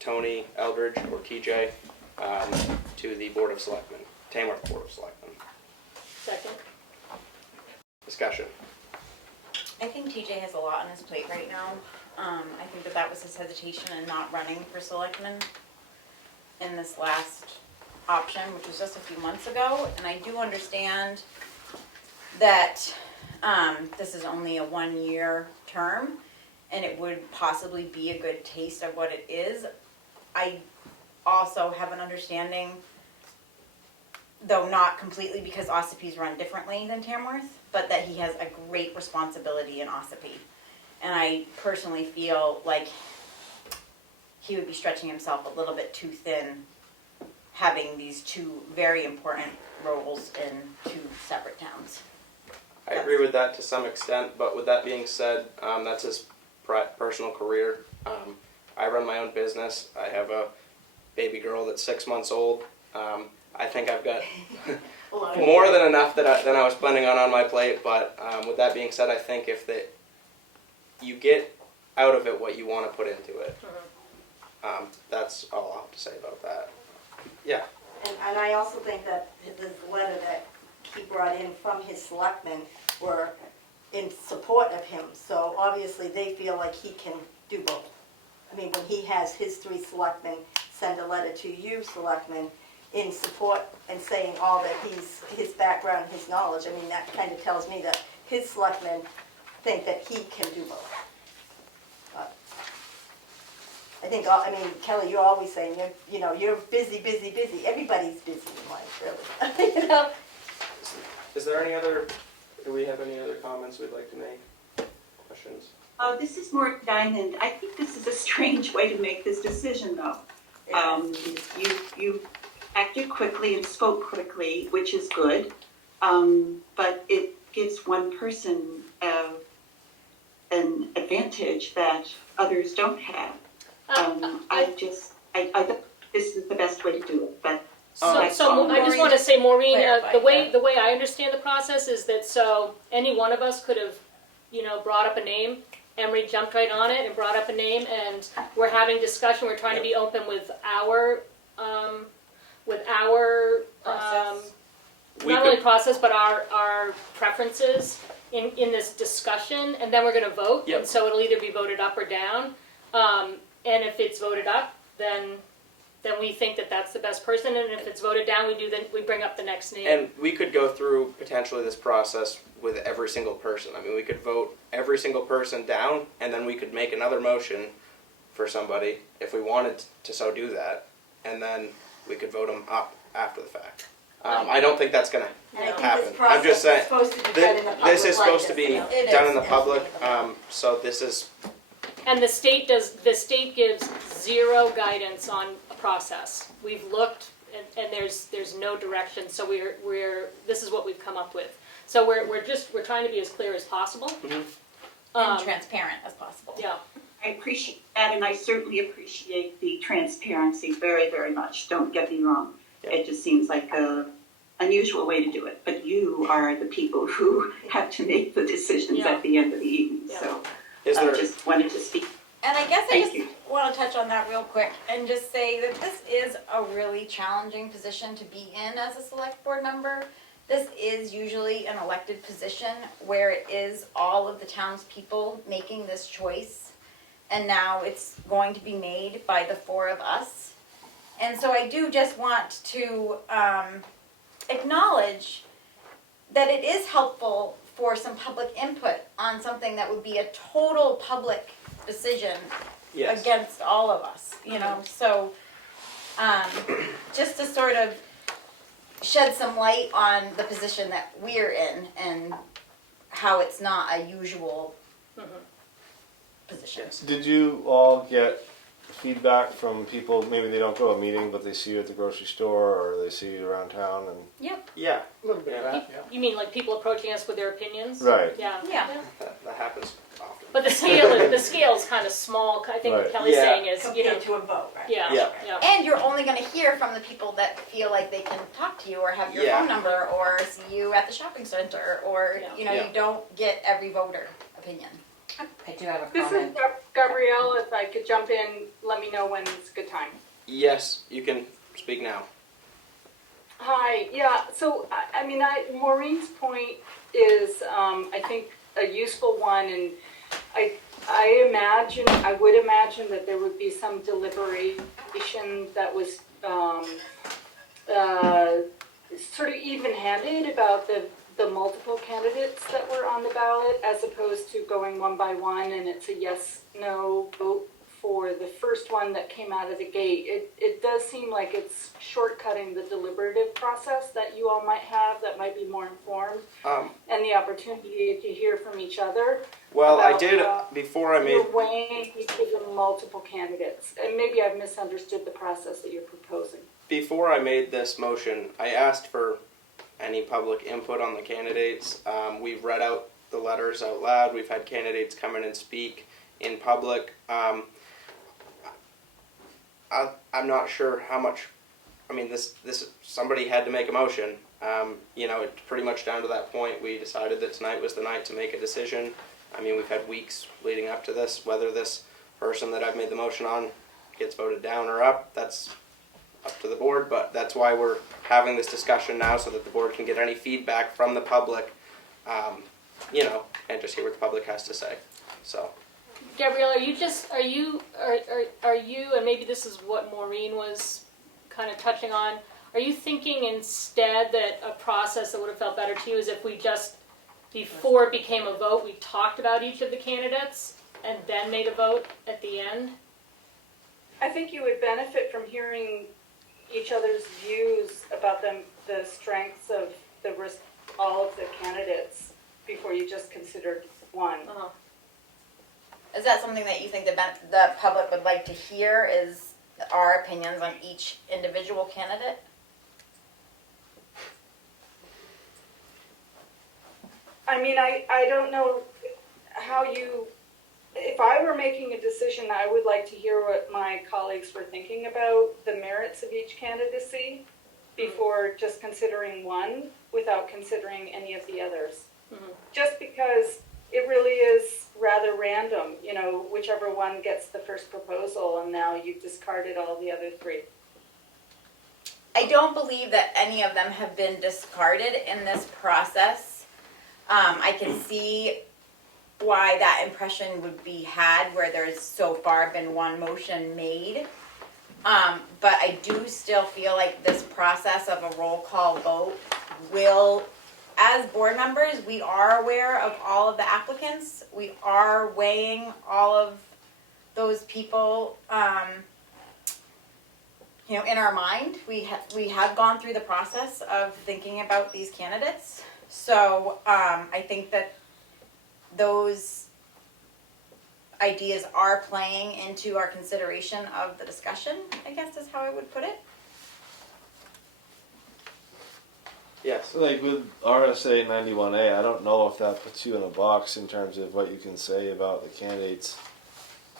Tony Eldridge or TJ to the Board of Selectmen, Tamworth Board of Selectmen. Second. Discussion. I think TJ has a lot on his plate right now. I think that was his hesitation in not running for selectman in this last option, which was just a few months ago. And I do understand that this is only a 1-year term, and it would possibly be a good taste of what it is. I also have an understanding, though not completely because Ossipee's run differently than Tamworth, but that he has a great responsibility in Ossipee. And I personally feel like he would be stretching himself a little bit too thin having these two very important roles in two separate towns. I agree with that to some extent, but with that being said, that's his personal career. I run my own business. I have a baby girl that's 6 months old. I think I've got more than enough than I was planning on my plate, but with that being said, I think if you get out of it what you want to put into it. That's all I'll have to say about that. Yeah. And I also think that the letter that he brought in from his selectmen were in support of him, so obviously they feel like he can do both. I mean, when he has his 3 selectmen send a letter to you, selectmen, in support and saying all that his background, his knowledge, I mean, that kind of tells me that his selectmen think that he can do both. But I think, Kelly, you're always saying, you're busy, busy, busy. Everybody's busy in life, really. You know? Is there do we have any other comments we'd like to make? Questions? This is Maureen Diamond. I think this is a strange way to make this decision, though. You acted quickly and spoke quickly, which is good, but it gives one person an advantage that others don't have. I think this is the best way to do it, but. So I just want to say, Maureen, Clarify, the way I understand the process is that so any one of us could have, brought up a name. Emery jumped right on it and brought up a name, and we're having discussion. We're trying to be open with our Process. not only process but our preferences in this discussion, and then we're going to vote. Yep. And so it'll either be voted up or down. And if it's voted up, then we think that that's the best person, and if it's voted down, we bring up the next name. And we could go through potentially this process with every single person. I mean, we could vote every single person down, and then we could make another motion for somebody if we wanted to so do that, and then we could vote them up after the fact. I don't think that's going to And I think happen. this I'm just process saying, is supposed to be done in the public this is like supposed to this, be you know? It done is, in the yes. public, so this is, And the state gives zero guidance on a process. We've looked, and there's no direction. So this is what we've come up with. So we're trying to be as clear as possible. And transparent as possible. Yeah. I appreciate that, and I certainly appreciate the transparency very, very much. Don't get me wrong. Yeah. It just seems like a unusual way to do it. But you are the people who have to make the decisions Yeah. at the end of the evening. Yeah. So is I there, just wanted to speak. And I guess I Thank just you. want to touch on that real quick and just say that this is a really challenging position to be in as a select board member. This is usually an elected position where it is all of the townspeople making this choice. And now it's going to be made by the 4 of us. And so I do just want to acknowledge that it is helpful for some public input on something that would be a total public decision yes. against all of us, so just to sort of shed some light on the position that we're in and how it's not a usual position. Yes. Did you all get feedback from people, maybe they don't go to a meeting, but they see you at the grocery store or they see you around town and... Yep. Yeah, A little bit of that, yeah. You mean like people approaching us with their opinions? Right. Yeah. Yeah. that happens often. But the scale is kind of small. I think Right. what Kelly's Yeah. saying is, Compared to a vote, right? yeah, Yeah. yeah. And you're only going to hear from the people that feel like they can talk to you or have your Yeah. phone number or see you at the shopping center or, Yeah. Yeah. you don't get every voter opinion. I do have a This is comment. Gabrielle, if I could jump in, let me know when it's a good time. Yes, you can speak now. Hi, yeah, so, Maureen's point is, I think, a useful one, and I would imagine that there would be some deliberation that was, sort of even-handed about the multiple candidates that were on the ballot, as opposed to going one by one, and it's a yes/no vote for the first one that came out of the gate. It does seem like it's shortcutting the deliberative process that you all might have that might be more informed, and the opportunity to hear from each other. Well, I about, did, before I made, You're weighing each of the multiple candidates, and maybe I've misunderstood the process that you're proposing. before I made this motion, I asked for any public input on the candidates. We've read out the letters out loud. We've had candidates come in and speak in public. I'm not sure how much. I mean, this somebody had to make a motion. It's pretty much down to that point. We decided that tonight was the night to make a decision. I mean, we've had weeks leading up to this. Whether this person that I've made the motion on gets voted down or up, that's up to the board. But that's why we're having this discussion now, so that the board can get any feedback from the public, and just hear what the public has to say. So. Gabrielle, are you, and maybe this is what Maureen was kind of touching on, are you thinking instead that a process that would have felt better to you is if we just, before it became a vote, we talked about each of the candidates and then made a vote at the end? I think you would benefit from hearing each other's views about the strengths of all of the candidates before you just considered one. Uh-huh. Is that something that you think the public would like to hear, is our opinions on each individual candidate? I mean, I don't know how you, if I were making a decision, I would like to hear what my colleagues were thinking about the merits of each candidacy before just considering one without considering any of the others. Mm-hmm. Just because it really is rather random, whichever one gets the first proposal, and now you've discarded all the other three. I don't believe that any of them have been discarded in this process. I can see why that impression would be had where there's so far been one motion made. But I do still feel like this process of a roll call vote will, as board members, we are aware of all of the applicants. We are weighing all of those people, in our mind. We have gone through the process of thinking about these candidates. So I think that those ideas are playing into our consideration of the discussion, I guess is how I would put it. Yes. So like with RSA 91A, I don't know if that puts you in a box in terms of what you can say about the candidates,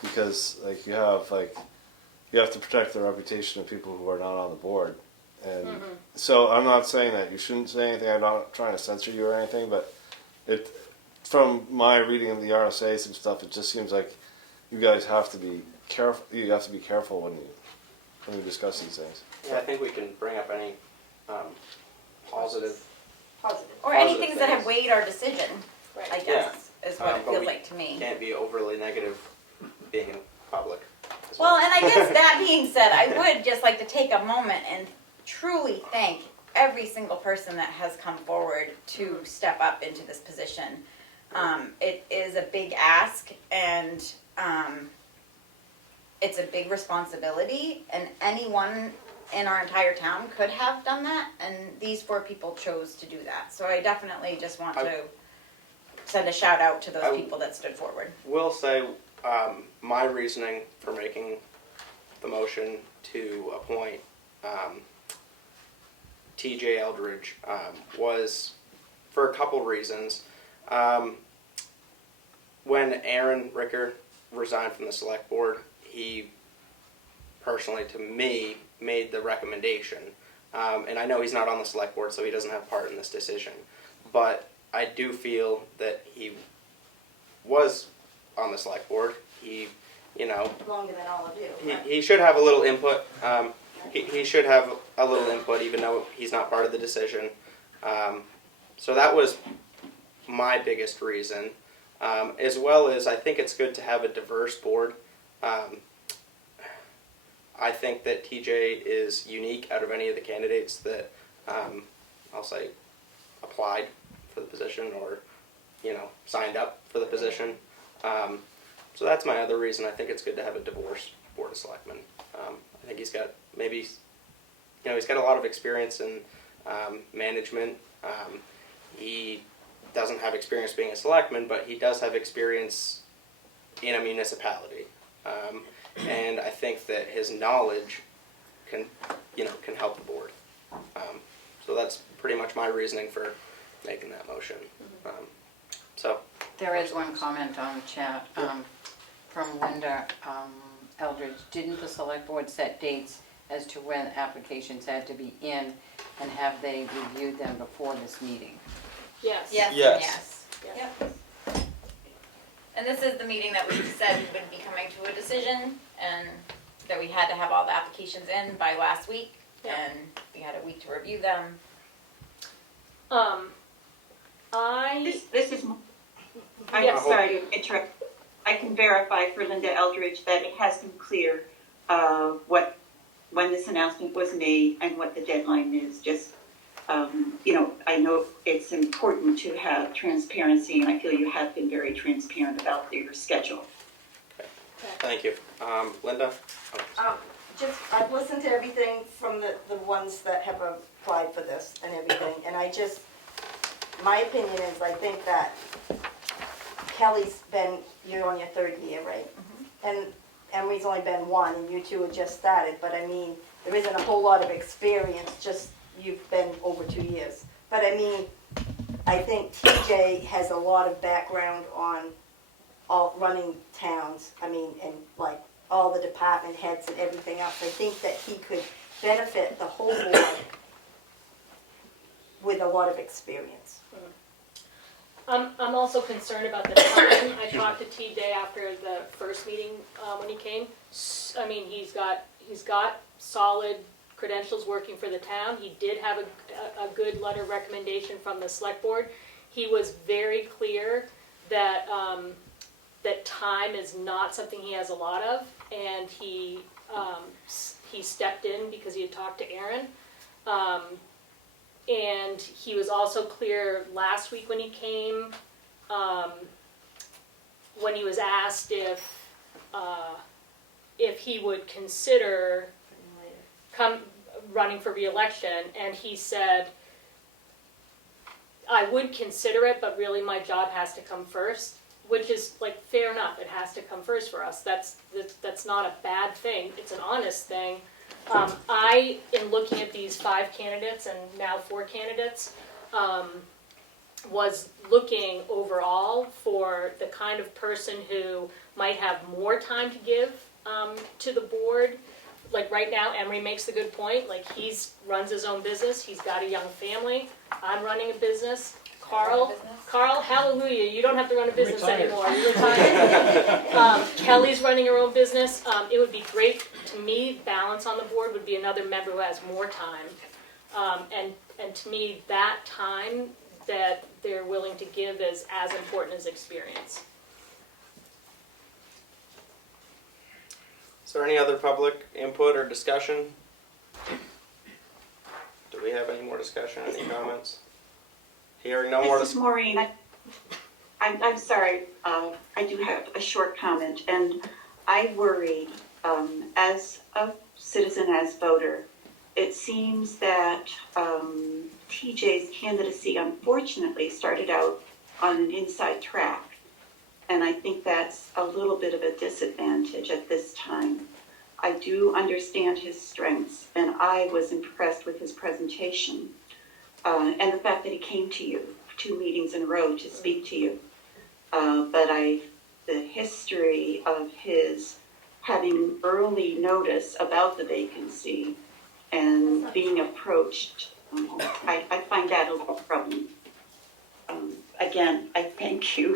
because you have to protect the reputation of people who are not on the board, and so I'm not saying that you shouldn't say anything. I'm not trying to censor you or anything, but from my reading of the RSAs and stuff, it just seems like you guys have to be careful. You have to be careful when you discuss these things. Yeah, I think we can bring up any positive. Or any Positive things that have things. weighed our decision, Right. I guess, is what it But feels we like to me. Can't be overly negative being in public. as Well, and I guess that being said, I would just like to take a moment and truly thank every single person that has come forward to step up into this position. It is a big ask, and it's a big responsibility, and anyone in our entire town could have done that, and these 4 people chose to do that. So I definitely just want to send a shout out to those people that stood forward. Will say my reasoning for making the motion to appoint TJ Eldridge was for a couple reasons. When Aaron Ricker resigned from the select board, he personally, to me, made the recommendation. And I know he's not on the select board, so he doesn't have part in this decision. But I do feel that he was on the select board. He, Longer than all of you. he should have a little input. He should have a little input, even though he's not part of the decision. So that was my biggest reason. As well as I think it's good to have a diverse board. I think that TJ is unique out of any of the candidates that I'll say applied for the position or signed up for the position. So that's my other reason. I think it's good to have a diverse board of selectmen. I think he's got he's got a lot of experience in management. He doesn't have experience being a selectman, but he does have experience in a municipality. And I think that his knowledge can help the board. So that's pretty much my reasoning for making that motion. So. There is one comment on the chat from Linda Eldridge. Didn't the select board set dates as to when applications had to be in, and have they reviewed them before this meeting? Yes. Yes, Yes. and yes. Yep. And this is the meeting that we said we would be coming to a decision, and that we had to have all the applications in by last week, Yep. and we had a week to review them. This is, I'm Yes. sorry to interrupt. I can verify for Linda Eldridge that it has been clear when this announcement was made and what the deadline is. Just, I know it's important to have transparency, and I feel you have been very transparent about your schedule. Thank you. Linda? I've listened to everything from the ones that have applied for this and everything, and my opinion is, I think that Kelly's you're on your third year, right? And Emery's only been one, and you two have just started, but I mean, there isn't a whole lot of experience, just you've been over 2 years. But I mean, I think TJ has a lot of background on running towns, and like all the department heads and everything else. I think that he could benefit the whole board with a lot of experience. I'm also concerned about the time. I talked to TJ after the first meeting when he came. He's got solid credentials working for the town. He did have a good letter of recommendation from the select board. He was very clear that that time is not something he has a lot of, and he stepped in because he had talked to Aaron. And he was also clear last week when he came, when he was asked if he would consider running for re-election, and he said, I would consider it, but really my job has to come first, which is like fair enough. It has to come first for us. That's not a bad thing. It's an honest thing. In looking at these 5 candidates and now 4 candidates, was looking overall for the kind of person who might have more time to give to the board. Like right now, Emery makes the good point. Like runs his own business. He's got a young family. I'm running a business. Carl, hallelujah, you don't have to run a business anymore. You're retired. Kelly's running her own business. It would be great, to me, balance on the board would be another member who has more time. And to me, that time that they're willing to give is as important as experience. Is there any other public input or discussion? Do we have any more discussion, any comments? Hearing no more. This is Maureen. I'm sorry. I do have a short comment, and I worry as a citizen, as voter. It seems that TJ's candidacy, unfortunately, started out on an inside track, and I think that's a little bit of a disadvantage at this time. I do understand his strengths, and I was impressed with his presentation. And the fact that he came to you 2 meetings in a row to speak to you. But the history of his having early notice about the vacancy and being approached, I find that a little troubling. Again, I thank you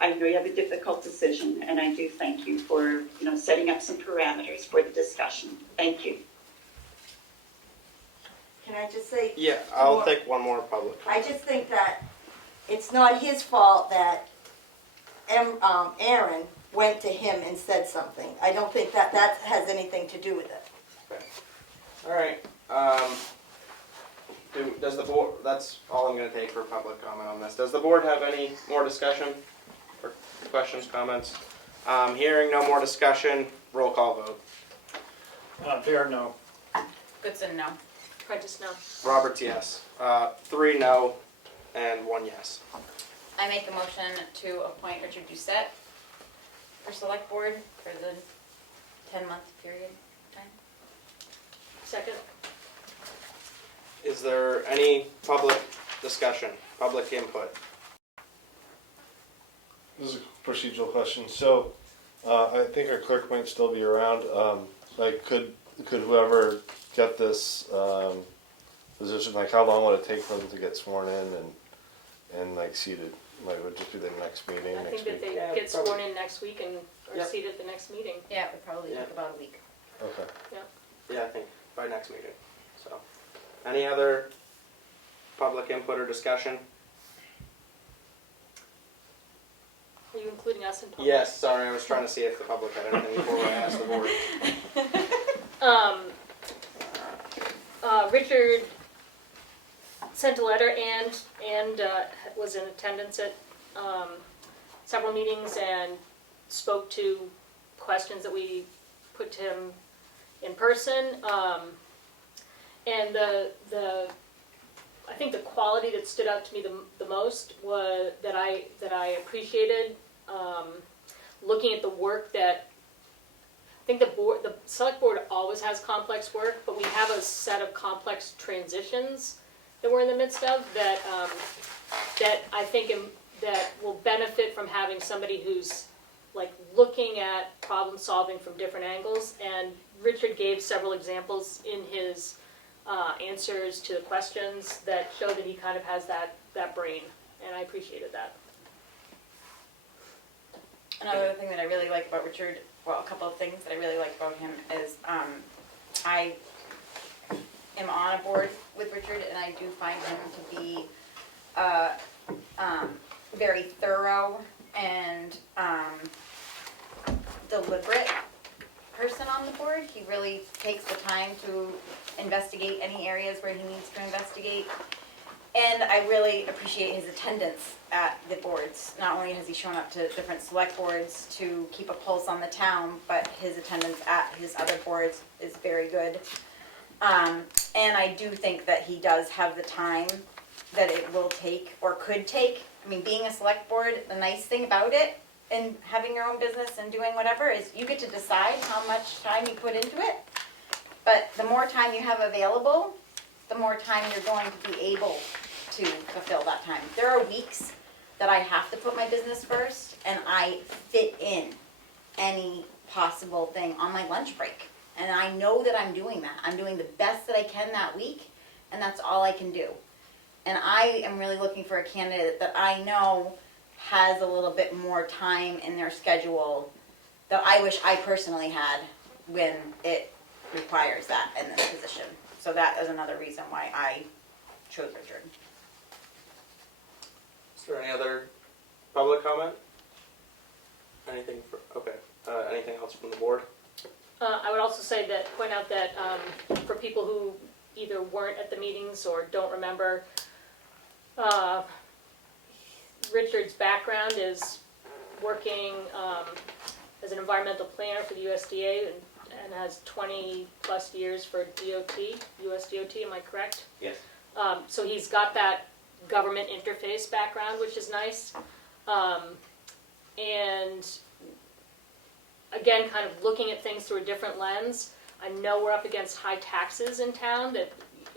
I know you have a difficult decision, and I do thank you for, setting up some parameters for the discussion. Thank you. Can I just say? Yeah, I'll take one more public. I just think that it's not his fault that Aaron went to him and said something. I don't think that has anything to do with it. Okay. All right. Does the board? That's all I'm going to take for public comment on this. Does the board have any more discussion or questions, comments? Hearing no more discussion. Roll call vote. Fair, no. Goodson, no. Prentice, no. Roberts, yes. 3 no, and 1 yes. I make a motion to appoint Richard Doucette for select board for the 10-month period time. Second? Is there any public discussion, public input? This is a procedural question. So, I think our clerk might still be around. Like, could whoever get this position, like, how long would it take for them to get sworn in and like seated? Like, would it just be the next meeting I next think that week? they Yeah, get probably. sworn in next week and are Yep. seated at the next meeting. Yeah, it would probably Yeah. take about a week. Okay. Yeah, I think by next meeting. So, any other public input or discussion? Are you including us in public? Yes, sorry, I was trying to see if the public had anything before I asked the board. Richard sent a letter and was in attendance at several meetings and spoke to questions that we put to him in person. And I think the quality that stood out to me the most was that I appreciated looking at the work that I think the select board always has complex work, but we have a set of complex transitions that we're in the midst of that I think that will benefit from having somebody who's like looking at problem solving from different angles. And Richard gave several examples in his answers to the questions that show that he kind of has that brain, and I appreciated that. Another thing that I really like about Richard, well, a couple of things that I really like about him is I am on a board with Richard, and I do find him to be very thorough and deliberate person on the board. He really takes the time to investigate any areas where he needs to investigate. And I really appreciate his attendance at the boards. Not only has he shown up to different select boards to keep a pulse on the town, but his attendance at his other boards is very good. And I do think that he does have the time that it will take or could take. I mean, being a select board, the nice thing about it and having your own business and doing whatever is you get to decide how much time you put into it. But the more time you have available, the more time you're going to be able to fulfill that time. There are weeks that I have to put my business first, and I fit in any possible thing on my lunch break. And I know that I'm doing that. I'm doing the best that I can that week, and that's all I can do. And I am really looking for a candidate that I know has a little bit more time in their schedule that I wish I personally had when it requires that in this position. So that is another reason why I chose Richard. Is there any other public comment? Anything anything else from the board? I would also say that, point out that for people who either weren't at the meetings or don't remember, Richard's background is working as an environmental planner for the USDA and has 20 plus years for DOT, US DOT, am I correct? Yes. So he's got that government interface background, which is nice. And again, kind of looking at things through a different lens. I know we're up against high taxes in town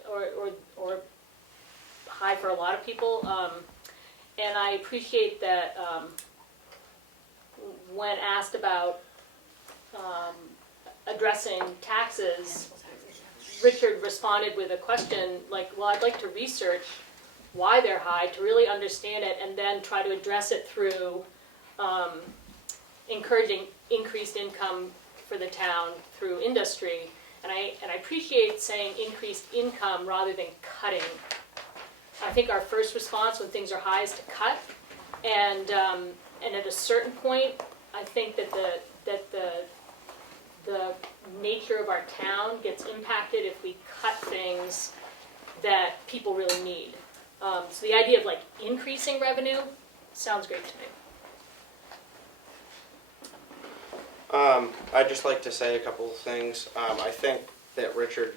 or high for a lot of people. And I appreciate that when asked about addressing taxes, Richard responded with a question like, well, I'd like to research why they're high to really understand it and then try to address it through encouraging increased income for the town through industry. And I appreciate saying increased income rather than cutting. I think our first response when things are high is to cut. And at a certain point, I think that the nature of our town gets impacted if we cut things that people really need. So the idea of like increasing revenue sounds great to me. I'd just like to say a couple of things. I think that Richard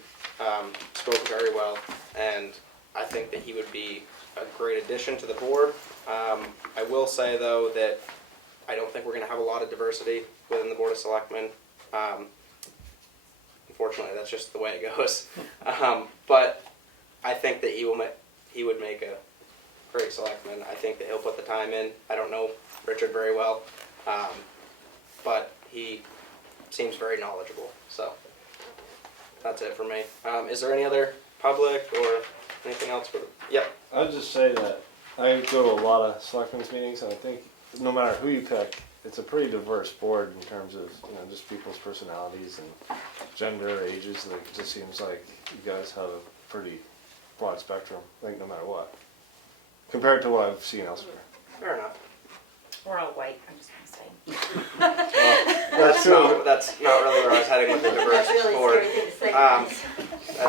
spoke very well, and I think that he would be a great addition to the board. I will say, though, that I don't think we're going to have a lot of diversity within the Board of Selectmen. unfortunately, that's just the way it goes. But I think that he would make a great selectman. I think that he'll put the time in. I don't know Richard very well, but he seems very knowledgeable. So that's it for me. Is there any other public or anything else? Yep. I'd just say that I go to a lot of selectmen's meetings, and I think no matter who you pick, it's a pretty diverse board in terms of, you know, just people's personalities and gender, ages. Like, it just seems like you guys have a pretty broad spectrum, like no matter what, compared to what I've seen elsewhere. Fair enough. We're all white, I'm just gonna say. That's not really where I was heading with the diverse That's really a board. scary thing to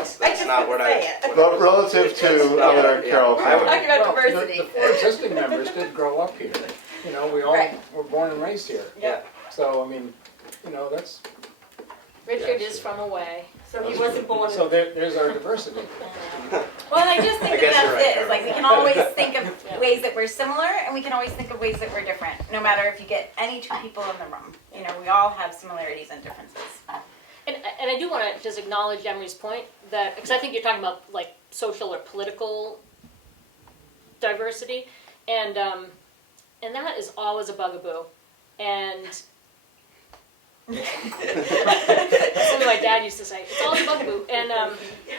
say. That's not what I. But relative to other Carroll I would- County, Talking about Well, diversity. The four existing members did grow up here. You know, we all Right. were born and raised here. Yeah. So, I mean, you know, that's, Richard is from away. So he wasn't born so in, there's our diversity. Well, and I just think I that guess you're that's right, it, is like, we Carol. can always think of Yeah. ways that we're similar, and we can always think of ways that we're different, no matter if you get any two people in the room. You know, we all have similarities and differences. And I do want to just acknowledge Emery's point that, because I think you're talking about like social or political diversity, and that is always a bugaboo. And something my dad used to say, it's always a bugaboo.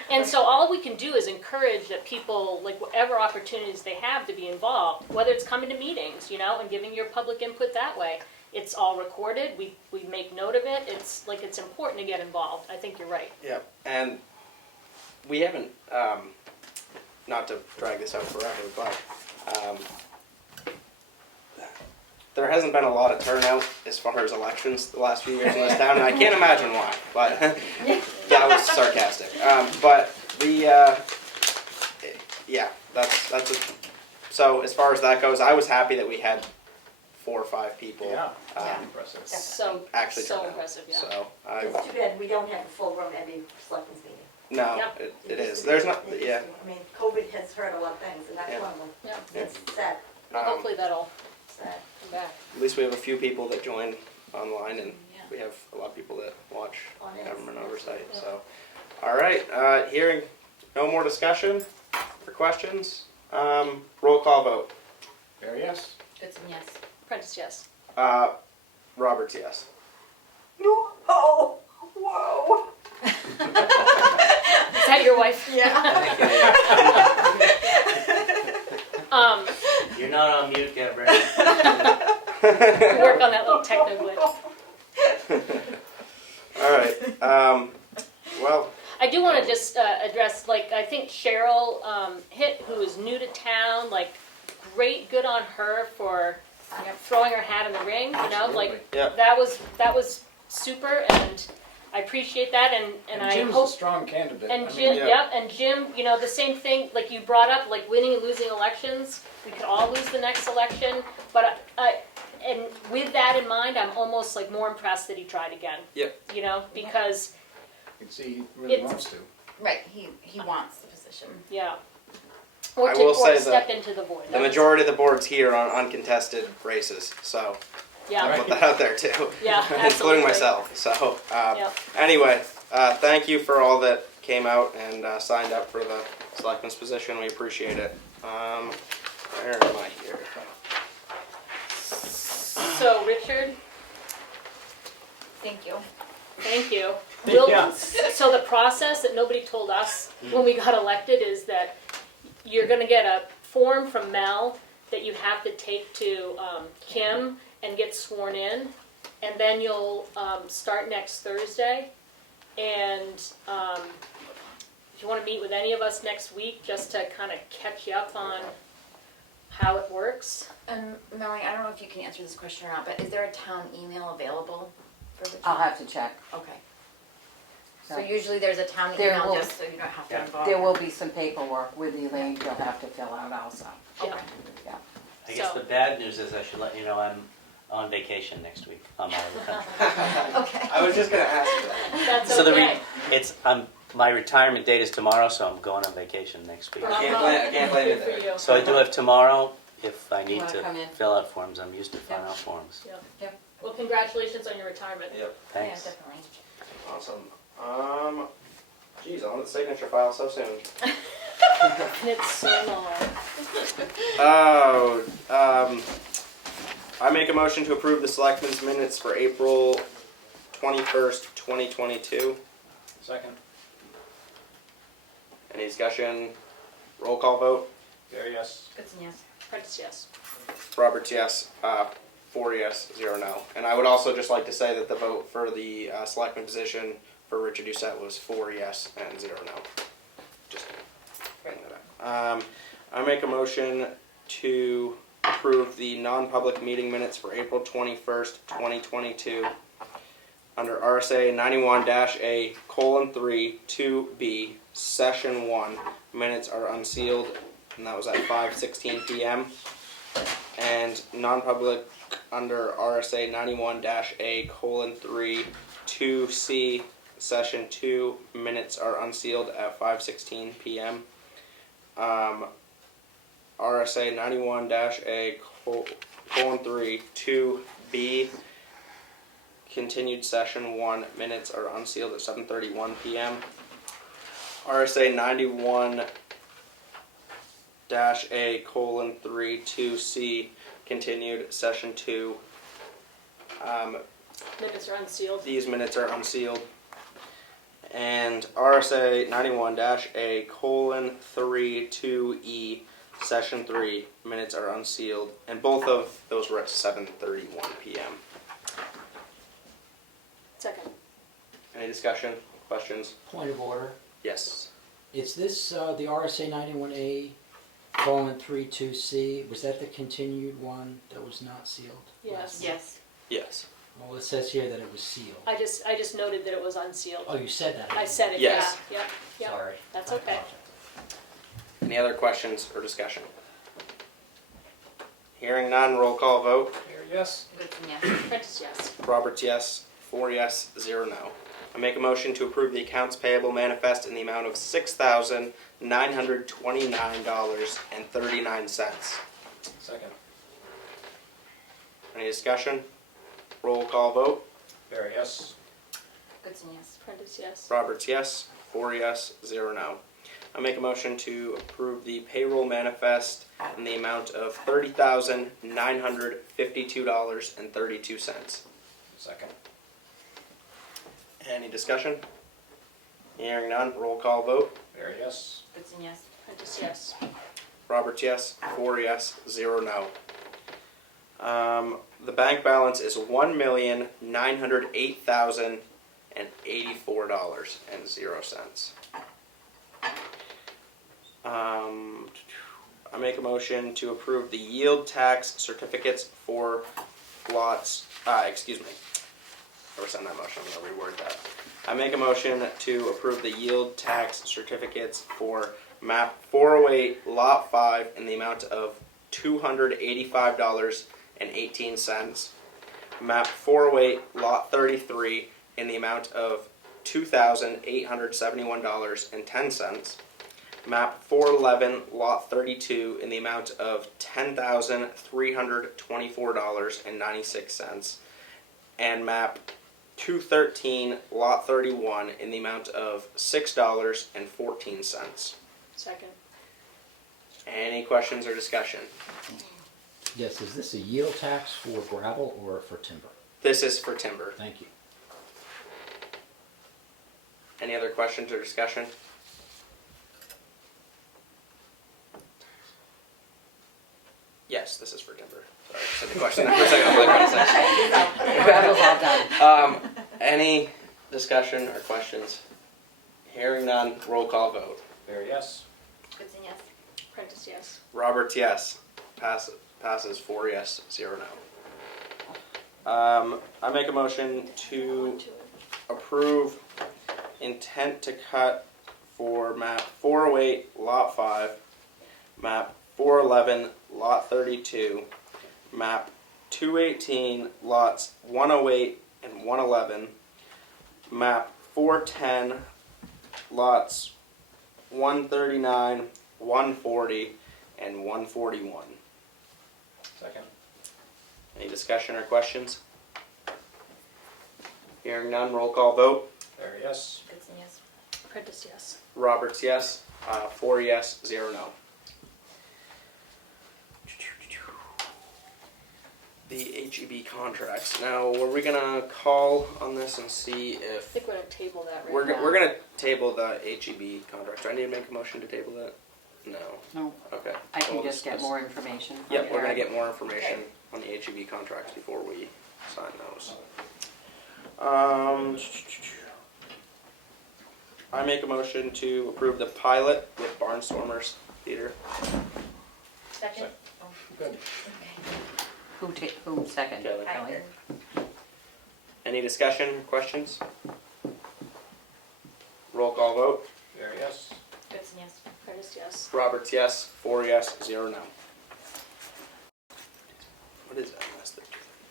And so all we can do is encourage that people, like whatever opportunities they have to be involved, whether it's coming to meetings, you know, and giving your public input that way. It's all recorded. We make note of it. It's like it's important to get involved. I think you're right. Yeah, and we haven't, not to drag this out forever, but there hasn't been a lot of turnout as far as elections the last few years in this town, and I can't imagine why, but that was sarcastic. But the, yeah, that's it. So as far as that goes, I was happy that we had 4 or 5 people. Yeah. Impressive. So Actually so turn out. impressive. Yeah. So I, it's too bad we don't have a full room every selectmen's meeting. no, Yep. it is. There's not, yeah. I mean, COVID has hurt a lot of things, and that's Yeah. one of them. Yeah. It's sad, Well, hopefully that'll sad. come back. At least we have a few people that joined online, and Yeah. we have a lot of people that watch On it. government oversight. So, all right, hearing no more discussion or questions. Roll call vote. There, yes. Goodson, yes. Prentice, yes. Roberts, yes. No, oh, whoa. Is that your wife? Yeah. You're not on mute, Gabrielle. Work on that little techno glitch. All right. Well, I do want to just address, like, I think Cheryl Hitt, who is new to town, like, great, good on her for throwing her hat in the ring, you know, like, Yeah. that was super, and I appreciate that, and I Jim's a hope, strong candidate. and I mean, Jim, yeah. yep, and Jim, you know, the same thing, like you brought up, like winning and losing elections, we could all lose the next election, but and with that in mind, I'm almost like more impressed that he tried again. Yep. You know, because, You can see he really It's- wants to. Right, he wants the position. yeah. Or I to, will or say to step into the void. the majority of the board's here on uncontested races, so Yeah, I'll put that out there too. yeah, absolutely. Including myself. So, Yep. anyway, thank you for all that came out and signed up for the selectman's position. We appreciate it. Where am I here? So, Richard, Thank you. thank you. Yeah. So the process that nobody told us when we got elected is that you're gonna get a form from Mel that you have to take to Kim and get sworn in, and then you'll start next Thursday. And if you wanna meet with any of us next week, just to kinda catch you up on how it works. And Melanie, I don't know if you can answer this question or not, but is there a town email available for the I'll have to check. Okay. So usually there's a town There email will- just so you don't have to Yeah. involve. There will be some paperwork with the link you'll have to fill out also. Okay. I guess So- the bad news is I should let you know I'm on vacation next week. I'm out of the country. Okay. I was just gonna ask you that. That's So okay. my retirement date is tomorrow, so I'm going on vacation next week. I can't blame you Good there. for you. So I do have tomorrow if I need wanna to come in? fill out forms. I'm used to filling out forms. Well, congratulations on your retirement. Yep. Yeah, Thanks. definitely. Awesome. Geez, I wanted the signature file so soon. And it's so long. Oh, I make a motion to approve the selectmen's minutes for April 21st, 2022. Second. Any discussion? Roll call vote? Gary, yes. Goods and yes. Prentice, yes. Roberts, yes. 4 yes, 0 no. And I would also just like to say that the vote for the selectman position for Richard Doucette was 4 yes and 0 no. Just to bring that up. I make a motion to approve the non-public meeting minutes for April 21st, 2022. Under RSA 91-A:3, 2B, Session 1, minutes are unsealed, and that was at 5:16 p.m. And non-public under RSA 91-A:3, 2C, Session 2, minutes are unsealed at 5:16 p.m. RSA 91-A:3, 2B, continued Session 1, minutes are unsealed at 7:31 p.m. RSA 91-A:3, 2C, continued Session 2. Minutes are unsealed. These minutes are unsealed. And RSA 91-A:3, 2E, Session 3, minutes are unsealed. And both of those were at 7:31 p.m. Second. Any discussion, questions? Point of order. Yes. Is this the RSA 91A:32C? Was that the continued one that was not sealed? Yes. Yes. Yes. Well, it says here that it was sealed. I just noted that it was unsealed. Oh, you said that. I said it, Yes. yeah. Yep. Sorry. That's I okay. apologize. Any other questions or discussion? Hearing none, roll call vote. Gary, yes. Goods and yes. Prentice, yes. Roberts, yes. 4 yes, 0 no. I make a motion to approve the accounts payable manifest in the amount of $6,929.39. Second. Any discussion? Roll call vote. Gary, yes. Goods and yes. Prentice, yes. Roberts, yes. 4 yes, 0 no. I make a motion to approve the payroll manifest in the amount of $30,952.32. Second. Any discussion? Hearing none, roll call vote. Gary, yes. Goods and yes. Prentice, yes. Roberts, yes. 4 yes, 0 no. The bank balance is $1,908,084.00. I make a motion to approve the yield tax certificates for lots. Excuse me. I rescind that motion. I'm going to reword that. I make a motion to approve the yield tax certificates for map 408, lot 5, in the amount of $285.18. Map 408, lot 33, in the amount of $2,871.10. Map 411, lot 32, in the amount of $10,324.96. And map 213, lot 31, in the amount of $6.14. Second. Any questions or discussion? Yes, is this a yield tax for gravel or for timber? This is for timber. Thank you. Any other questions or discussion? Yes, this is for timber. Sorry, I said the question there for a second. I'm like, what is that? Gravel's all done. Any discussion or questions? Hearing none, roll call vote. Gary, yes. Goods and yes. Prentice, yes. Roberts, yes. Passes 4 yes, 0 no. I make a motion to approve intent to cut for map 408, lot 5, map 411, lot 32, map 218, lots 108 and 111, map 410, lots 139, 140, and 141. Second. Any discussion or questions? Hearing none, roll call vote. Gary, yes. Goods yes. Prentice, yes. Roberts, yes. 4 yes, 0 no. The HEB contracts. Now, were we gonna call on this and see I if think we're gonna table that right we're now. gonna table the HEB contract? Do I need to make a motion to table that? No. No, Okay. I So can we'll just get discuss. more information. Yep, we're gonna Okay. get more information on the HEB contracts before we sign those. I make a motion to approve the pilot with Barnstormers Theater. Second? Oh, Good. Who seconded? Kelly. I Kelly? did. Any discussion, questions? Roll call vote. Gary, yes. Goodson, yes. Prentice, yes. Roberts, yes. 4 yes, 0 no. What is that?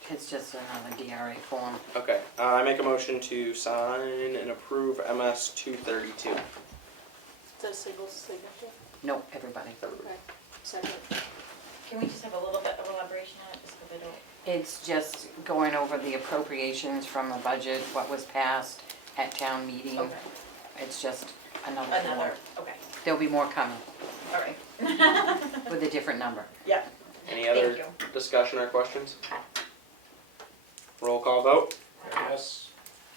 It's just another DRA form. Okay, I make a motion to sign and approve MS 232. Is that a single signature? No, everybody. Okay. Second. Can we just have a little bit of elaboration on it, just because I don't? It's just going over the appropriations from the budget, what was passed at town meeting. Okay. It's just another form. Another, okay, There'll be more coming all right. with a different number. Yeah. Any other Thank discussion or questions? Roll call vote. Gary, yes.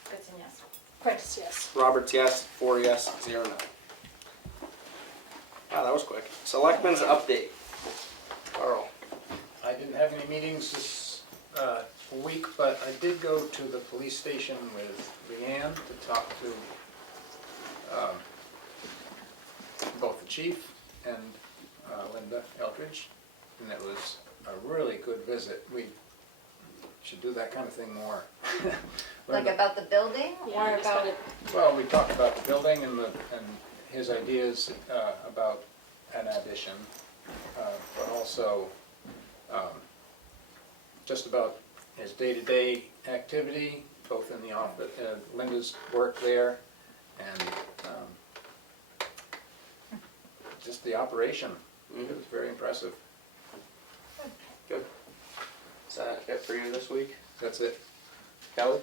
Goodson, yes. Prentice, yes. Roberts, yes. 4 yes, 0 no. Wow, that was quick. Selectmen's update. Carl. I didn't have any meetings this week, but I did go to the police station with Leanne to talk to both the chief and Linda Eldridge, and it was a really good visit. We should do that kind of thing more. Like about the building, Yeah, or just about? kinda- Well, we talked about the building and his ideas about an addition, but also just about his day-to-day activity, both in the office, Linda's work there, and just the operation. It was very impressive. Good. Is that it for you this week? That's it. Kelly?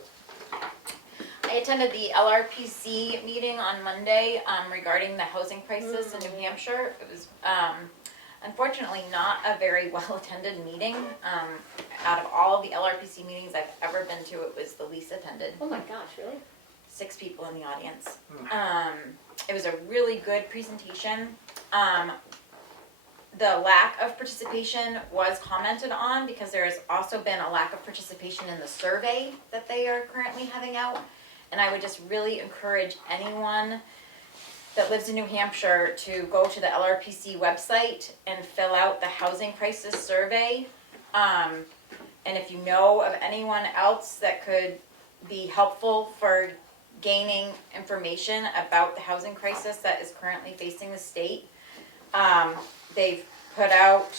I attended the LRPC meeting on Monday regarding the housing crisis in New Hampshire. It was unfortunately not a very well-attended meeting. Out of all of the LRPC meetings I've ever been to, it was the least attended. Oh my gosh, really? 6 people in the audience. It was a really good presentation. The lack of participation was commented on because there has also been a lack of participation in the survey that they are currently having out. And I would just really encourage anyone that lives in New Hampshire to go to the LRPC website and fill out the housing crisis survey. And if you know of anyone else that could be helpful for gaining information about the housing crisis that is currently facing the state, they've put out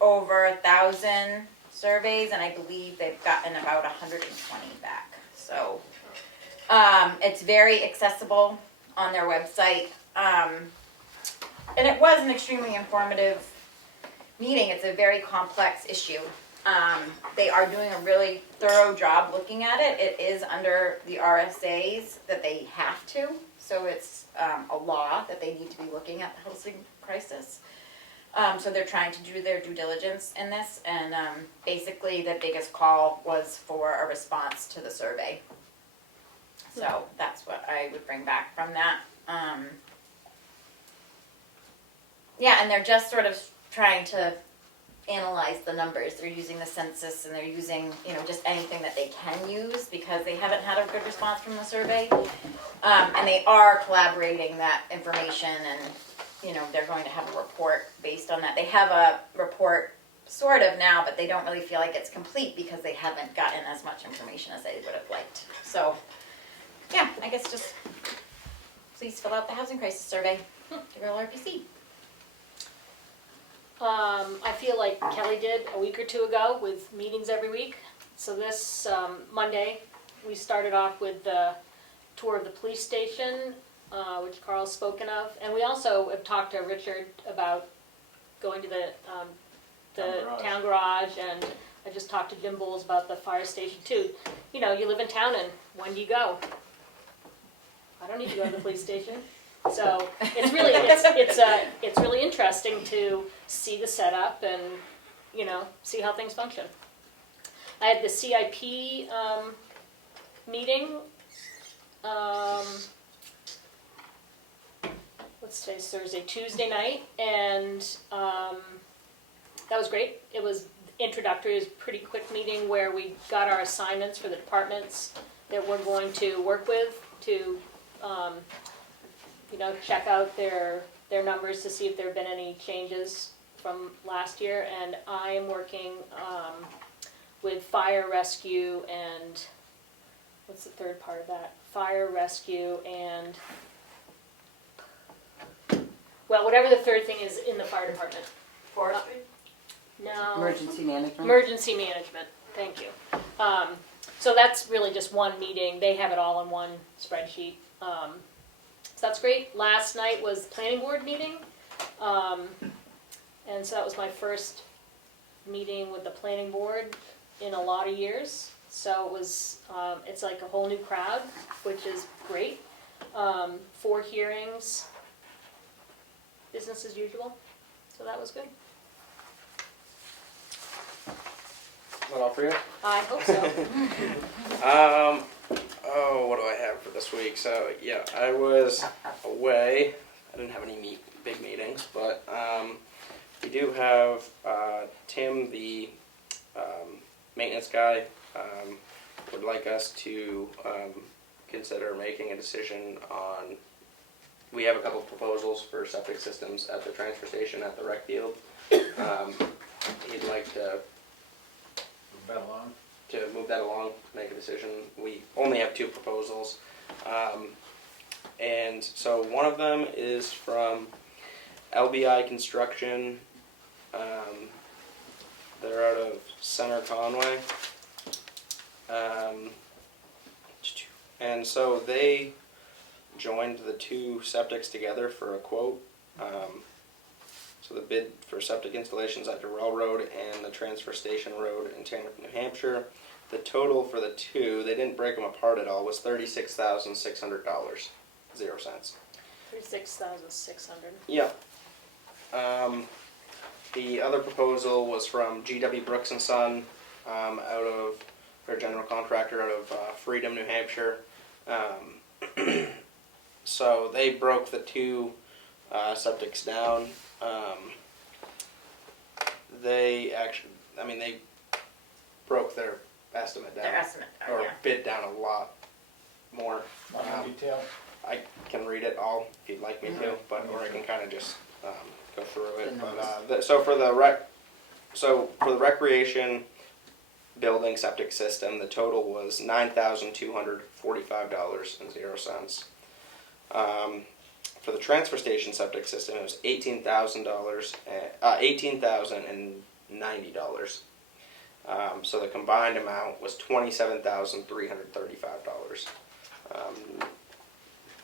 over 1,000 surveys, and I believe they've gotten about 120 back. So it's very accessible on their website. And it was an extremely informative meeting. It's a very complex issue. They are doing a really thorough job looking at it. It is under the RSAs that they have to, so it's a law that they need to be looking at the housing crisis. So they're trying to do their due diligence in this, and basically the biggest call was for a response to the survey. So that's what I would bring back from that. Yeah, and they're just sort of trying to analyze the numbers. They're using the census, and they're using, just anything that they can use because they haven't had a good response from the survey. And they are collaborating that information, and they're going to have a report based on that. They have a report sort of now, but they don't really feel like it's complete because they haven't gotten as much information as they would have liked. So, yeah, I guess just please fill out the housing crisis survey to LRPC. I feel like Kelly did a week or two ago with meetings every week. So this Monday, we started off with the tour of the police station, which Carl's spoken of. And we also have talked to Richard about going to the town garage, and I just talked to Jim Bowles about the fire station too. You live in town, and when do you go? I don't need to go to the police station. So it's really, it's really interesting to see the setup and, you know, see how things function. I had the CIP meeting. What's today's Thursday? Tuesday night, and that was great. It was introductory. It was a pretty quick meeting where we got our assignments for the departments that we're going to work with to, you know, check out their numbers to see if there have been any changes from last year. And I am working with fire rescue and what's the third part of that? Fire rescue and, well, whatever the third thing is in the fire department. Forestry? No. Emergency management. Emergency management, thank you. So that's really just one meeting. They have it all in one spreadsheet. So that's great. Last night was the planning board meeting. And so that was my first meeting with the planning board in a lot of years. So it was, it's like a whole new crowd, which is great. 4 hearings, business as usual. So that was good. Is that all for you? I hope so. Oh, what do I have for this week? So, yeah, I was away. I didn't have any big meetings, but we do have Tim, the maintenance guy, would like us to consider making a decision on. We have a couple proposals for septic systems at the transfer station at the rec field. He'd like to move that along, make a decision. We only have 2 proposals. And so one of them is from LBI Construction. They're out of Center Conway. And so they joined the 2 septics together for a quote. So the bid for septic installations at Durrell Road and the Transfer Station Road in Tamworth, New Hampshire. The total for the 2, they didn't break them apart at all, was $36,600, 0 cents. 36,600. Yeah. The other proposal was from G.W. Brooks and Son, out of their general contractor out of Freedom, New Hampshire. So they broke the 2 septics down. They actually, they broke their estimate down. Their estimate, or yeah. bid down a lot more. More detail. I can read it all if you'd like me to, or I can kind of just go through it. But so for the recreation building septic system, the total was $9,245.00. For the transfer station septic system, it was $18,090. So the combined amount was $27,335.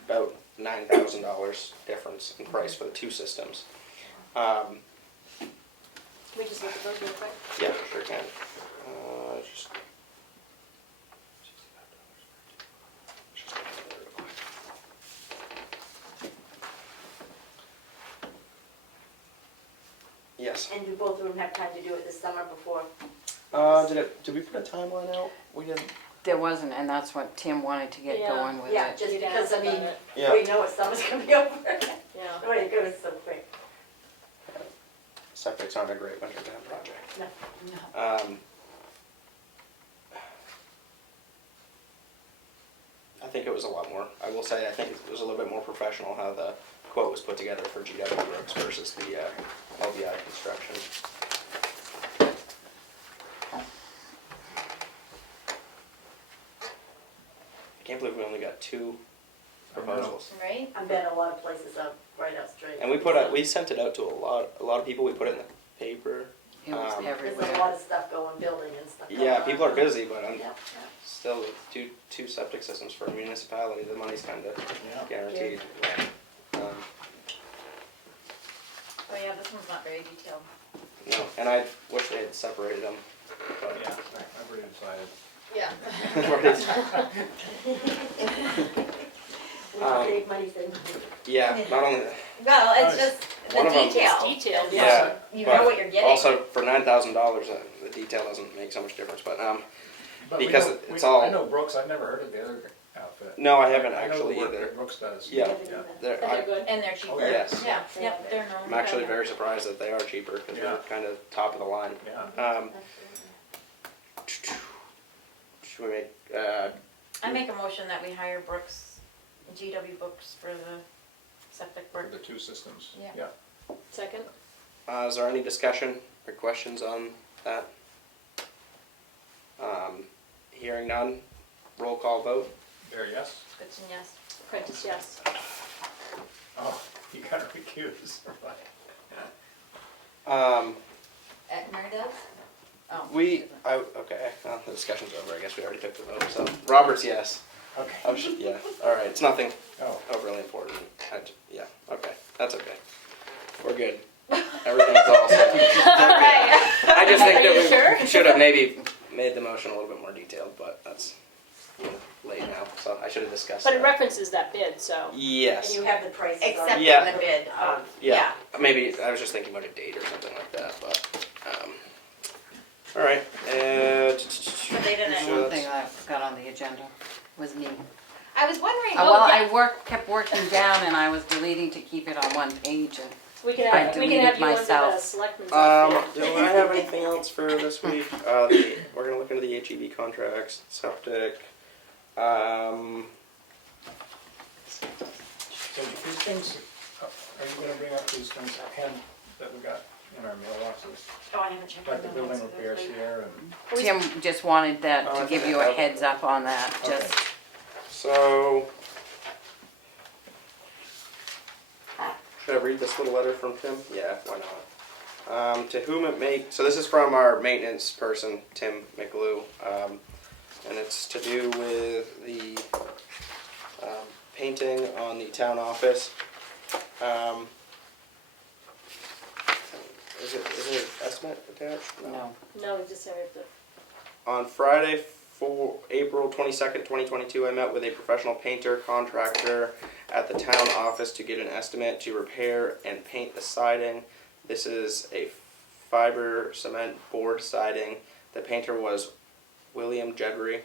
About $9,000 difference in price for the 2 systems. Can we just look at those real quick? Yeah, sure can. Yes. And do both of them have time to do it this summer before? Did we put a timeline out? We didn't. There wasn't, and that's what Tim wanted to get Yeah. going with Yeah, it. just You'd because, ask about it. Yeah. we know what summer's gonna be over. Yeah. Oh, it goes so quick. Septic's aren't a great winter time project. No. I think it was a lot more. I will say, I think it was a little bit more professional how the quote was put together for GW Brooks versus the LBI Construction. I can't believe we only got 2 proposals. Right? I bet a lot of places are right up straight. And we sent it out to a lot of people. We put it in the paper. It was There's a everywhere. lot of stuff going, building and stuff going on. Yeah, people are busy, but I'm Yeah, still with two septic systems for a municipality. The money's kind of guaranteed. Oh yeah, this one's not very detailed. No, and I wish they had separated them. But Yeah, I've already decided. Yeah. We can save money, save money. Yeah, not only that. Well, it's just One the of them- detail. Details. Yeah, You but know what you're getting. Also, for $9,000, the detail doesn't make so much difference, but, But we because know- it's we- all. I know Brooks, I've never heard of the other outfit. No, I haven't I know the actually work either. that Brooks does. Yeah. Yeah. They're- And they're good. And they're cheaper. Oh, yeah. Yes. Yeah, yep, they're known. I'm actually very surprised that they are cheaper, because Yeah. they're kind of top of the line. Yeah. Should we make, I make a motion that we hire Brooks, GW Books for the septic For work. the two systems. Yeah. Second? is there any discussion or questions on that? Hearing none, roll call vote. There, yes? Goodson, yes. Prentice, yes. Oh, you gotta recuse. Mary does? Oh. Okay, well, the discussion's over, I guess we already took the vote, so. Roberts, yes. Okay. Yeah, alright, it's nothing Oh, overly important. Yeah, okay, that's okay. We're good. Everything's all set. I just think Are you that sure? we should have maybe made the motion a little bit more detailed, but that's late now, so I should have discussed But it that. references that bid, so. And Yes, you have the prices on Except it. Yeah. in the bid, yeah, maybe, I was just thinking about a date or something like that, but, alright, So they didn't. Sure. One thing I forgot on the agenda was me. I was wondering. Well, yeah. I kept working down and I was deleting to keep it on one page and We can I have, we can deleted have you under the myself. selectmen's do outfit. I have anything else for this week? We're gonna look into the HEB contracts, septic, so these things, are you gonna bring up these things ahead that we got in our mailboxes? Oh, I haven't checked. Like the my building notes. repairs here and, Tim just wanted that Oh, I to give think you I a have it. heads up on that, okay. just. so. Should I read this little letter from Tim? Yeah, why not? To whom it may, so this is from our maintenance person, Tim McLew, and it's to do with the painting on the town office. Is it an estimate attached? No. No, we just have to. On Friday, April 22nd, 2022, I met with a professional painter contractor at the town office to get an estimate to repair and paint the siding. This is a fiber cement board siding. The painter was William Jedry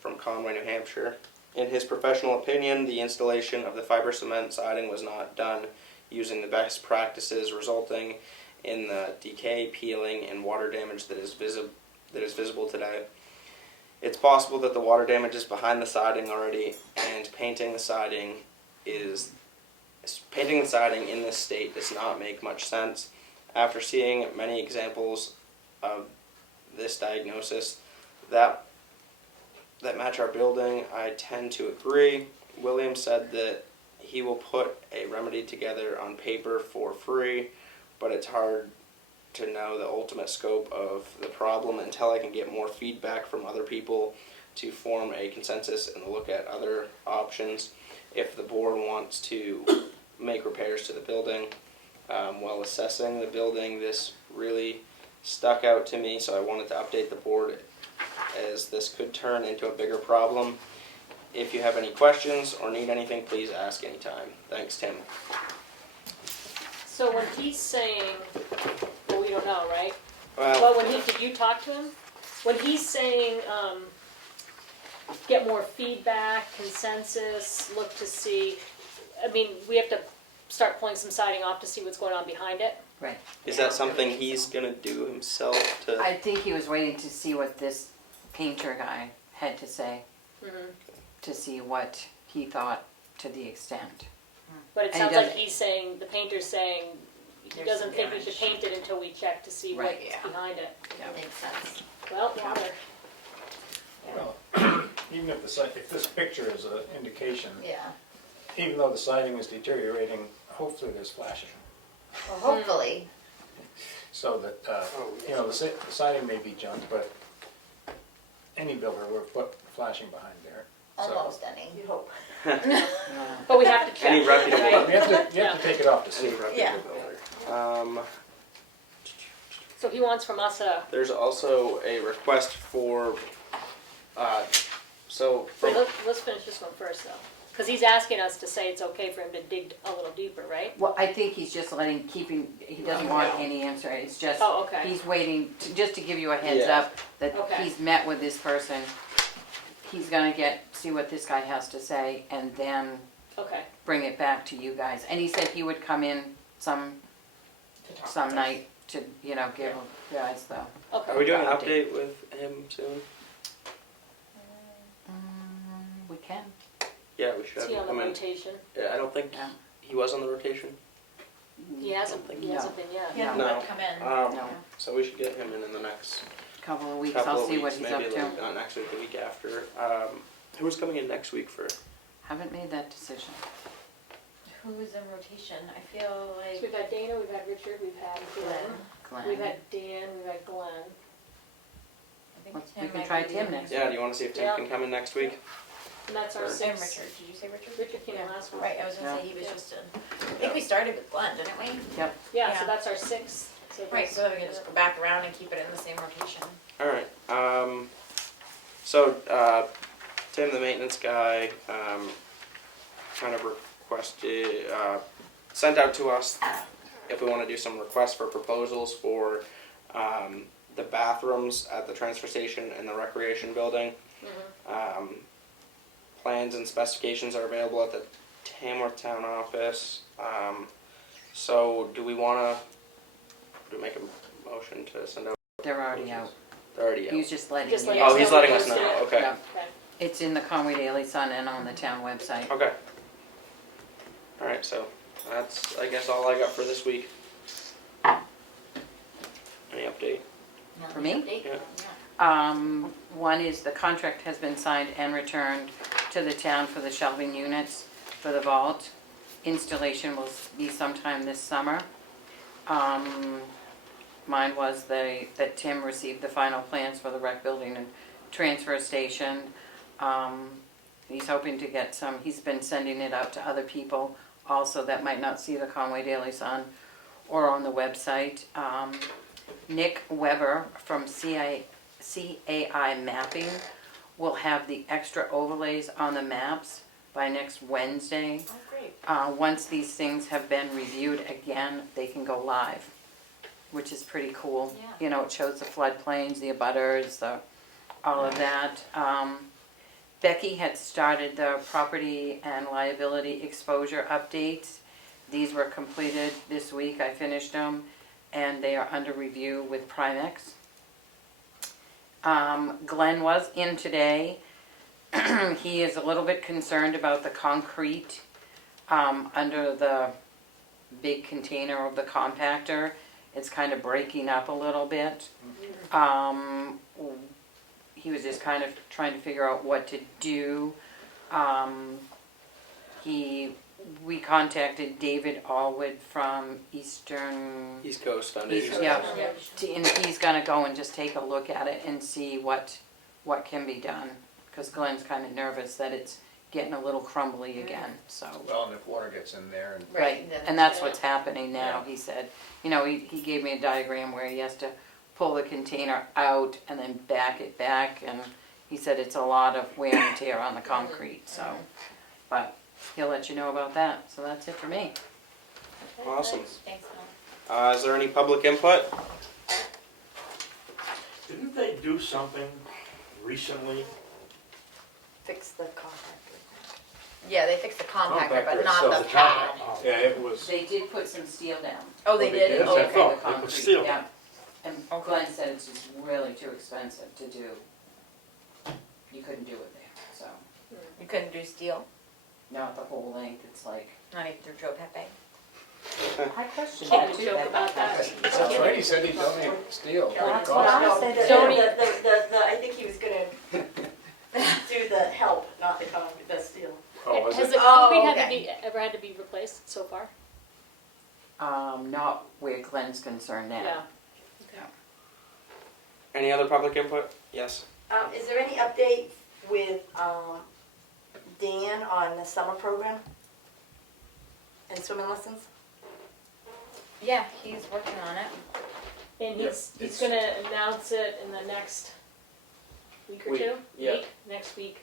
from Conway, New Hampshire. In his professional opinion, the installation of the fiber cement siding was not done using the best practices, resulting in the decay, peeling, and water damage that is visible today. It's possible that the water damage is behind the siding already, and painting the siding in this state does not make much sense. After seeing many examples of this diagnosis that match our building, I tend to agree. William said that he will put a remedy together on paper for free, but it's hard to know the ultimate scope of the problem until I can get more feedback from other people to form a consensus and look at other options. If the board wants to make repairs to the building while assessing the building, this really stuck out to me, so I wanted to update the board as this could turn into a bigger problem. If you have any questions or need anything, please ask anytime. Thanks, Tim. So when he's saying, well, we don't know, right? Well, But did you talk to him? When he's saying, get more feedback, consensus, look to see, I mean, we have to start pulling some siding off to see what's going on behind it. Right. is that something he's gonna do himself to? I think he was waiting to see what this painter guy had to say, Mm-hmm. to see what he thought to the extent. But it And he sounds like doesn't- he's saying, the painter's saying, he There's doesn't some think we should damage. paint it until we check to see Right, what's yeah. behind it. Makes sense. Well, water. well, even if if this picture is an indication, Yeah, even though the siding is deteriorating, hopefully there's flashing. well, hopefully. So that, the siding may be junk, but any builder would put flashing behind there. So Almost any. You hope. But we have to check, Any reputable- right? You have to Yeah. take it off to see. Any reputable Yeah. builder. So he wants from us a, There's also a request for, wait, let's finish this one first though. Cause he's asking us to say it's okay for him to dig a little deeper, right? Well, I think he's just he doesn't want any answer, it's just, Oh, okay. he's waiting, just to give you a heads Yeah. up, that Okay. he's met with this person. He's gonna see what this guy has to say, and then Okay, bring it back to you guys. And he said he would come in some night to, give you guys the. okay. Are we doing an update with him soon? We can. Yeah, we should. Is he on the I mean, rotation? yeah, I don't think Yeah. he was on the rotation. He hasn't been yet. Yeah, No. come in. No. So we should get him in the next Couple of weeks, couple I'll of see weeks, what he's maybe up to. like, not next week, the week after. Who's coming in next week for? Haven't made that decision. Who's in rotation? I feel So like we've had Dana, we've had Richard, we've had Glenn, Glenn. we've had Dan, we've had Glenn. I think Let's- Tim we can might try be Tim the- next Yeah, do you want to see if Tim Yeah. can come in next week? And that's our Or- And six. Richard, did you say Richard? Richard came in Yeah. last week. Right, I was gonna say he was Yeah. just in. I think we started with Glenn, didn't we? Yeah, Yeah. so that's our sixth. So Right, that's- so then we can just go back around and keep it in the same rotation. All right. So Tim, the maintenance guy, kind of requested, sent out to us if we want to do some requests for proposals for the bathrooms at the transfer station and the recreation building. Plans and specifications are available at the Tamworth Town Office. So do we want to make a motion to send out? They're already out. They're already out. He's just letting Just you letting know. Oh, he's letting us know. Okay. Yeah. Okay. It's in the Conway Daily Sun and on the town website. Okay. All right, so that's, I guess, all I got for this week. Any update? For me? Yeah. One is the contract has been signed and returned to the town for the shelving units for the vault. Installation will be sometime this summer. Mine was that Tim received the final plans for the rec building and transfer station. He's hoping to get some, he's been sending it out to other people also that might not see the Conway Daily Sun or on the website. Nick Weber from CAI Mapping will have the extra overlays on the maps by next Wednesday. Oh, great. Once these things have been reviewed again, they can go live, which is pretty cool. Yeah. You know, it shows the floodplains, the abutters, all of that. Becky had started the property and liability exposure updates. These were completed this week, I finished them, and they are under review with Primex. Glenn was in today. He is a little bit concerned about the concrete under the big container of the compactor. It's kind of breaking up a little bit. He was just kind of trying to figure out what to do. We contacted David Allwood from East Coast on East, yeah, and he's gonna go and just take a look at it and see what can be done. Because Glenn's kind of nervous that it's getting a little crumbly again, so. Well, and if water gets in there and. Right, then- and that's what's happening now, Yeah. he said. You know, he gave me a diagram where he has to pull the container out and then back it back, and he said it's a lot of wear and tear on the concrete, so. But he'll let you know about that, so that's it for me. Awesome. Thanks, Mel. Is there any public input? Didn't they do something recently? Fix the compactor. Yeah, they fixed the compactor, but Compactor not itself, the the pad. compactor. Yeah, it was, They did put some steel down. Oh, they they did? did? Oh, That's okay. what I The thought. It was concrete, steel. yeah. And Glenn said it's just really too expensive to do. You couldn't do it there, so. You couldn't do steel? Not the whole length, it's like. Not even through Joe Pepe? I questioned Can that we too. joke about that? that's right, he said he'd donate steel. Yeah, that's what I No, said. I think he was gonna do the help, not the steel. Oh, was Has it? the concrete okay. ever had to be replaced so far? Not where Glenn's concerned now. Yeah. Any other public input? Yes. Is there any update with, Dan on the summer program? And swimming lessons? Yeah, he's working on it. And Yep, he's it's- gonna announce it in the next week or Week, two? yeah. Next week.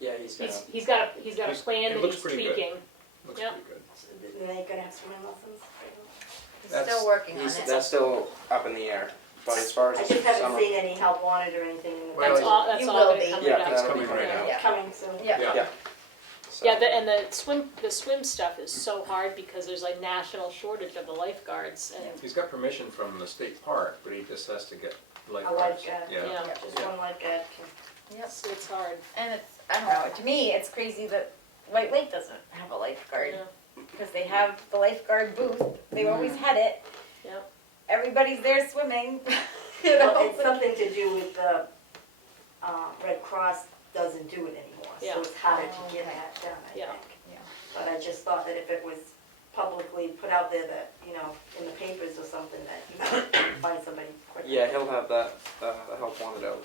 Yeah, he's gonna. He's got a plan It that looks he's pretty good. tweaking. Looks Yep. pretty good. And they're gonna have swimming lessons. He's That's- still working on He's, it. that's still up in the air. But as far as I the just haven't summer, seen any help wanted or anything in the. Well, That's all. That's You all will gonna be. come Yeah, right up. It's that'll coming be right fine. now. Yeah. Coming soon. Yeah. Yeah. So, Yeah, and the swim stuff is so hard because there's like national shortage of the lifeguards, and He's got permission from the state park, but he just has to get A lifeguards. lifeguard. Yeah. yeah, Just one lifeguard can. Yep. it's hard. And it's, I don't know, to me, it's crazy that White Lake doesn't have a lifeguard. Yeah. Because they have the lifeguard booth, they've always had it. Yep. Everybody's there swimming, you Well, know? it's something to do with the, Red Cross doesn't do it anymore, Yeah. so it's harder Oh, to get okay. that done, I Yeah. think. Yeah. But I just thought that if it was publicly put out there that, in the papers or something, that you could find somebody quicker. yeah, he'll have that help wanted out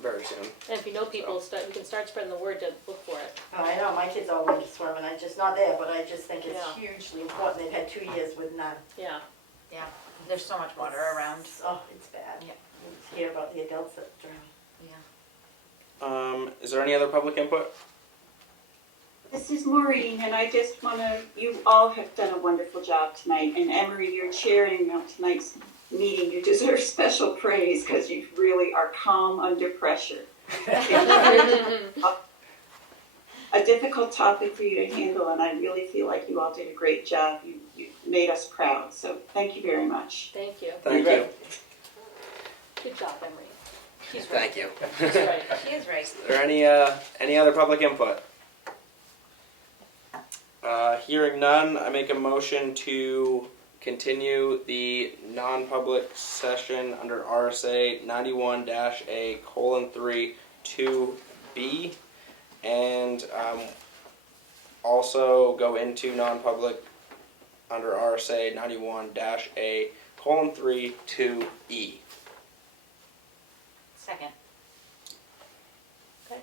very soon. And if you know people, you can start spreading the word to look for it. Oh, I know, my kids all went to swim, and I'm just not there, but I just think it's Yeah. hugely important. They've had 2 years with none. Yeah. Yeah, there's so much water around. Oh, it's bad. Yeah. You hear about the adults that drown. Yeah. Is there any other public input? This is Maureen, and I just want to, you all have done a wonderful job tonight. And Emery, you're chairing tonight's meeting. You deserve special praise because you really are calm under pressure. A difficult topic for you to handle, and I really feel like you all did a great job. You made us proud, so thank you very much. Thank you. Thank you. Good job, Emery. She's right. Thank you. She's right. She is right. Is there any other public input? Hearing none, I make a motion to continue the non-public session under RSA 91-A:3 2B, and also go into non-public under RSA 91-A:3 2E. Second. Okay.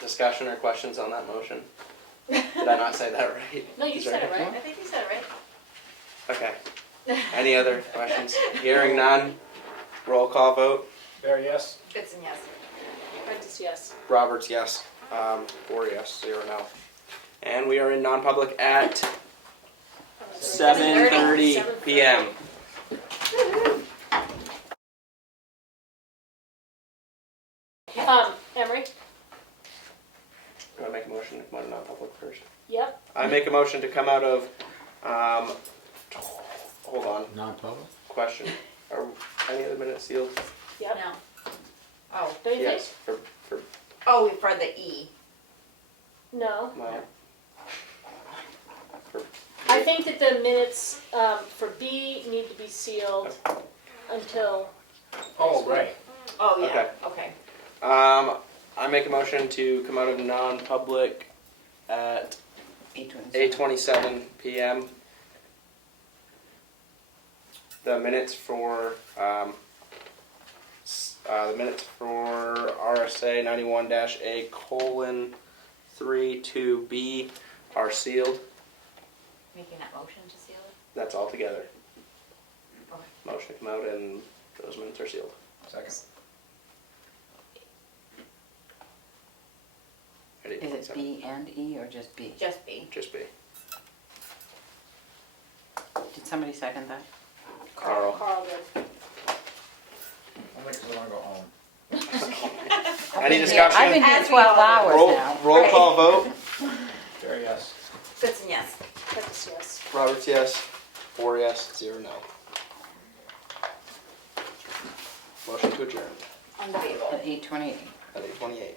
Discussion or questions on that motion? Did I not say that right? No, you Is said there- it right. I think you said it right. Okay. Any other questions? Hearing none, roll call vote. Barry, yes? Fitz and yes. Prentice, yes. Roberts, yes. 4 yes, 0 no. And we are in non-public at 7:30 p.m. Emery? Do I make a motion to come out of non-public first? Yep. I make a motion to come out of, hold on, Non-public? question. Are any of the minutes sealed? Yep. No. Oh. Don't you think? Yes, for Oh, for the E. No. my, for, I think that the minutes for B need to be sealed until. Oh, right. Oh, yeah, Okay. okay. I make a motion to come out of non-public at 8:27 p.m. The minutes for RSA 91-A:3 2B are sealed. Making that motion to seal it? That's all together. Okay. Motion to come out and those minutes are sealed. Second. At Is it 8:27. B and E or just B? Just B. Just B. Did somebody second that? Carl. Carl did. Only because I want to go home. Any I've discussion? been here As we 12 all hours Roll, now. roll call vote. Barry, yes? Fitz and yes. Prentice, yes. Roberts, yes. 4 yes, 0 no. Motion to adjourn Unbelievable. At 8:28. at 8:28.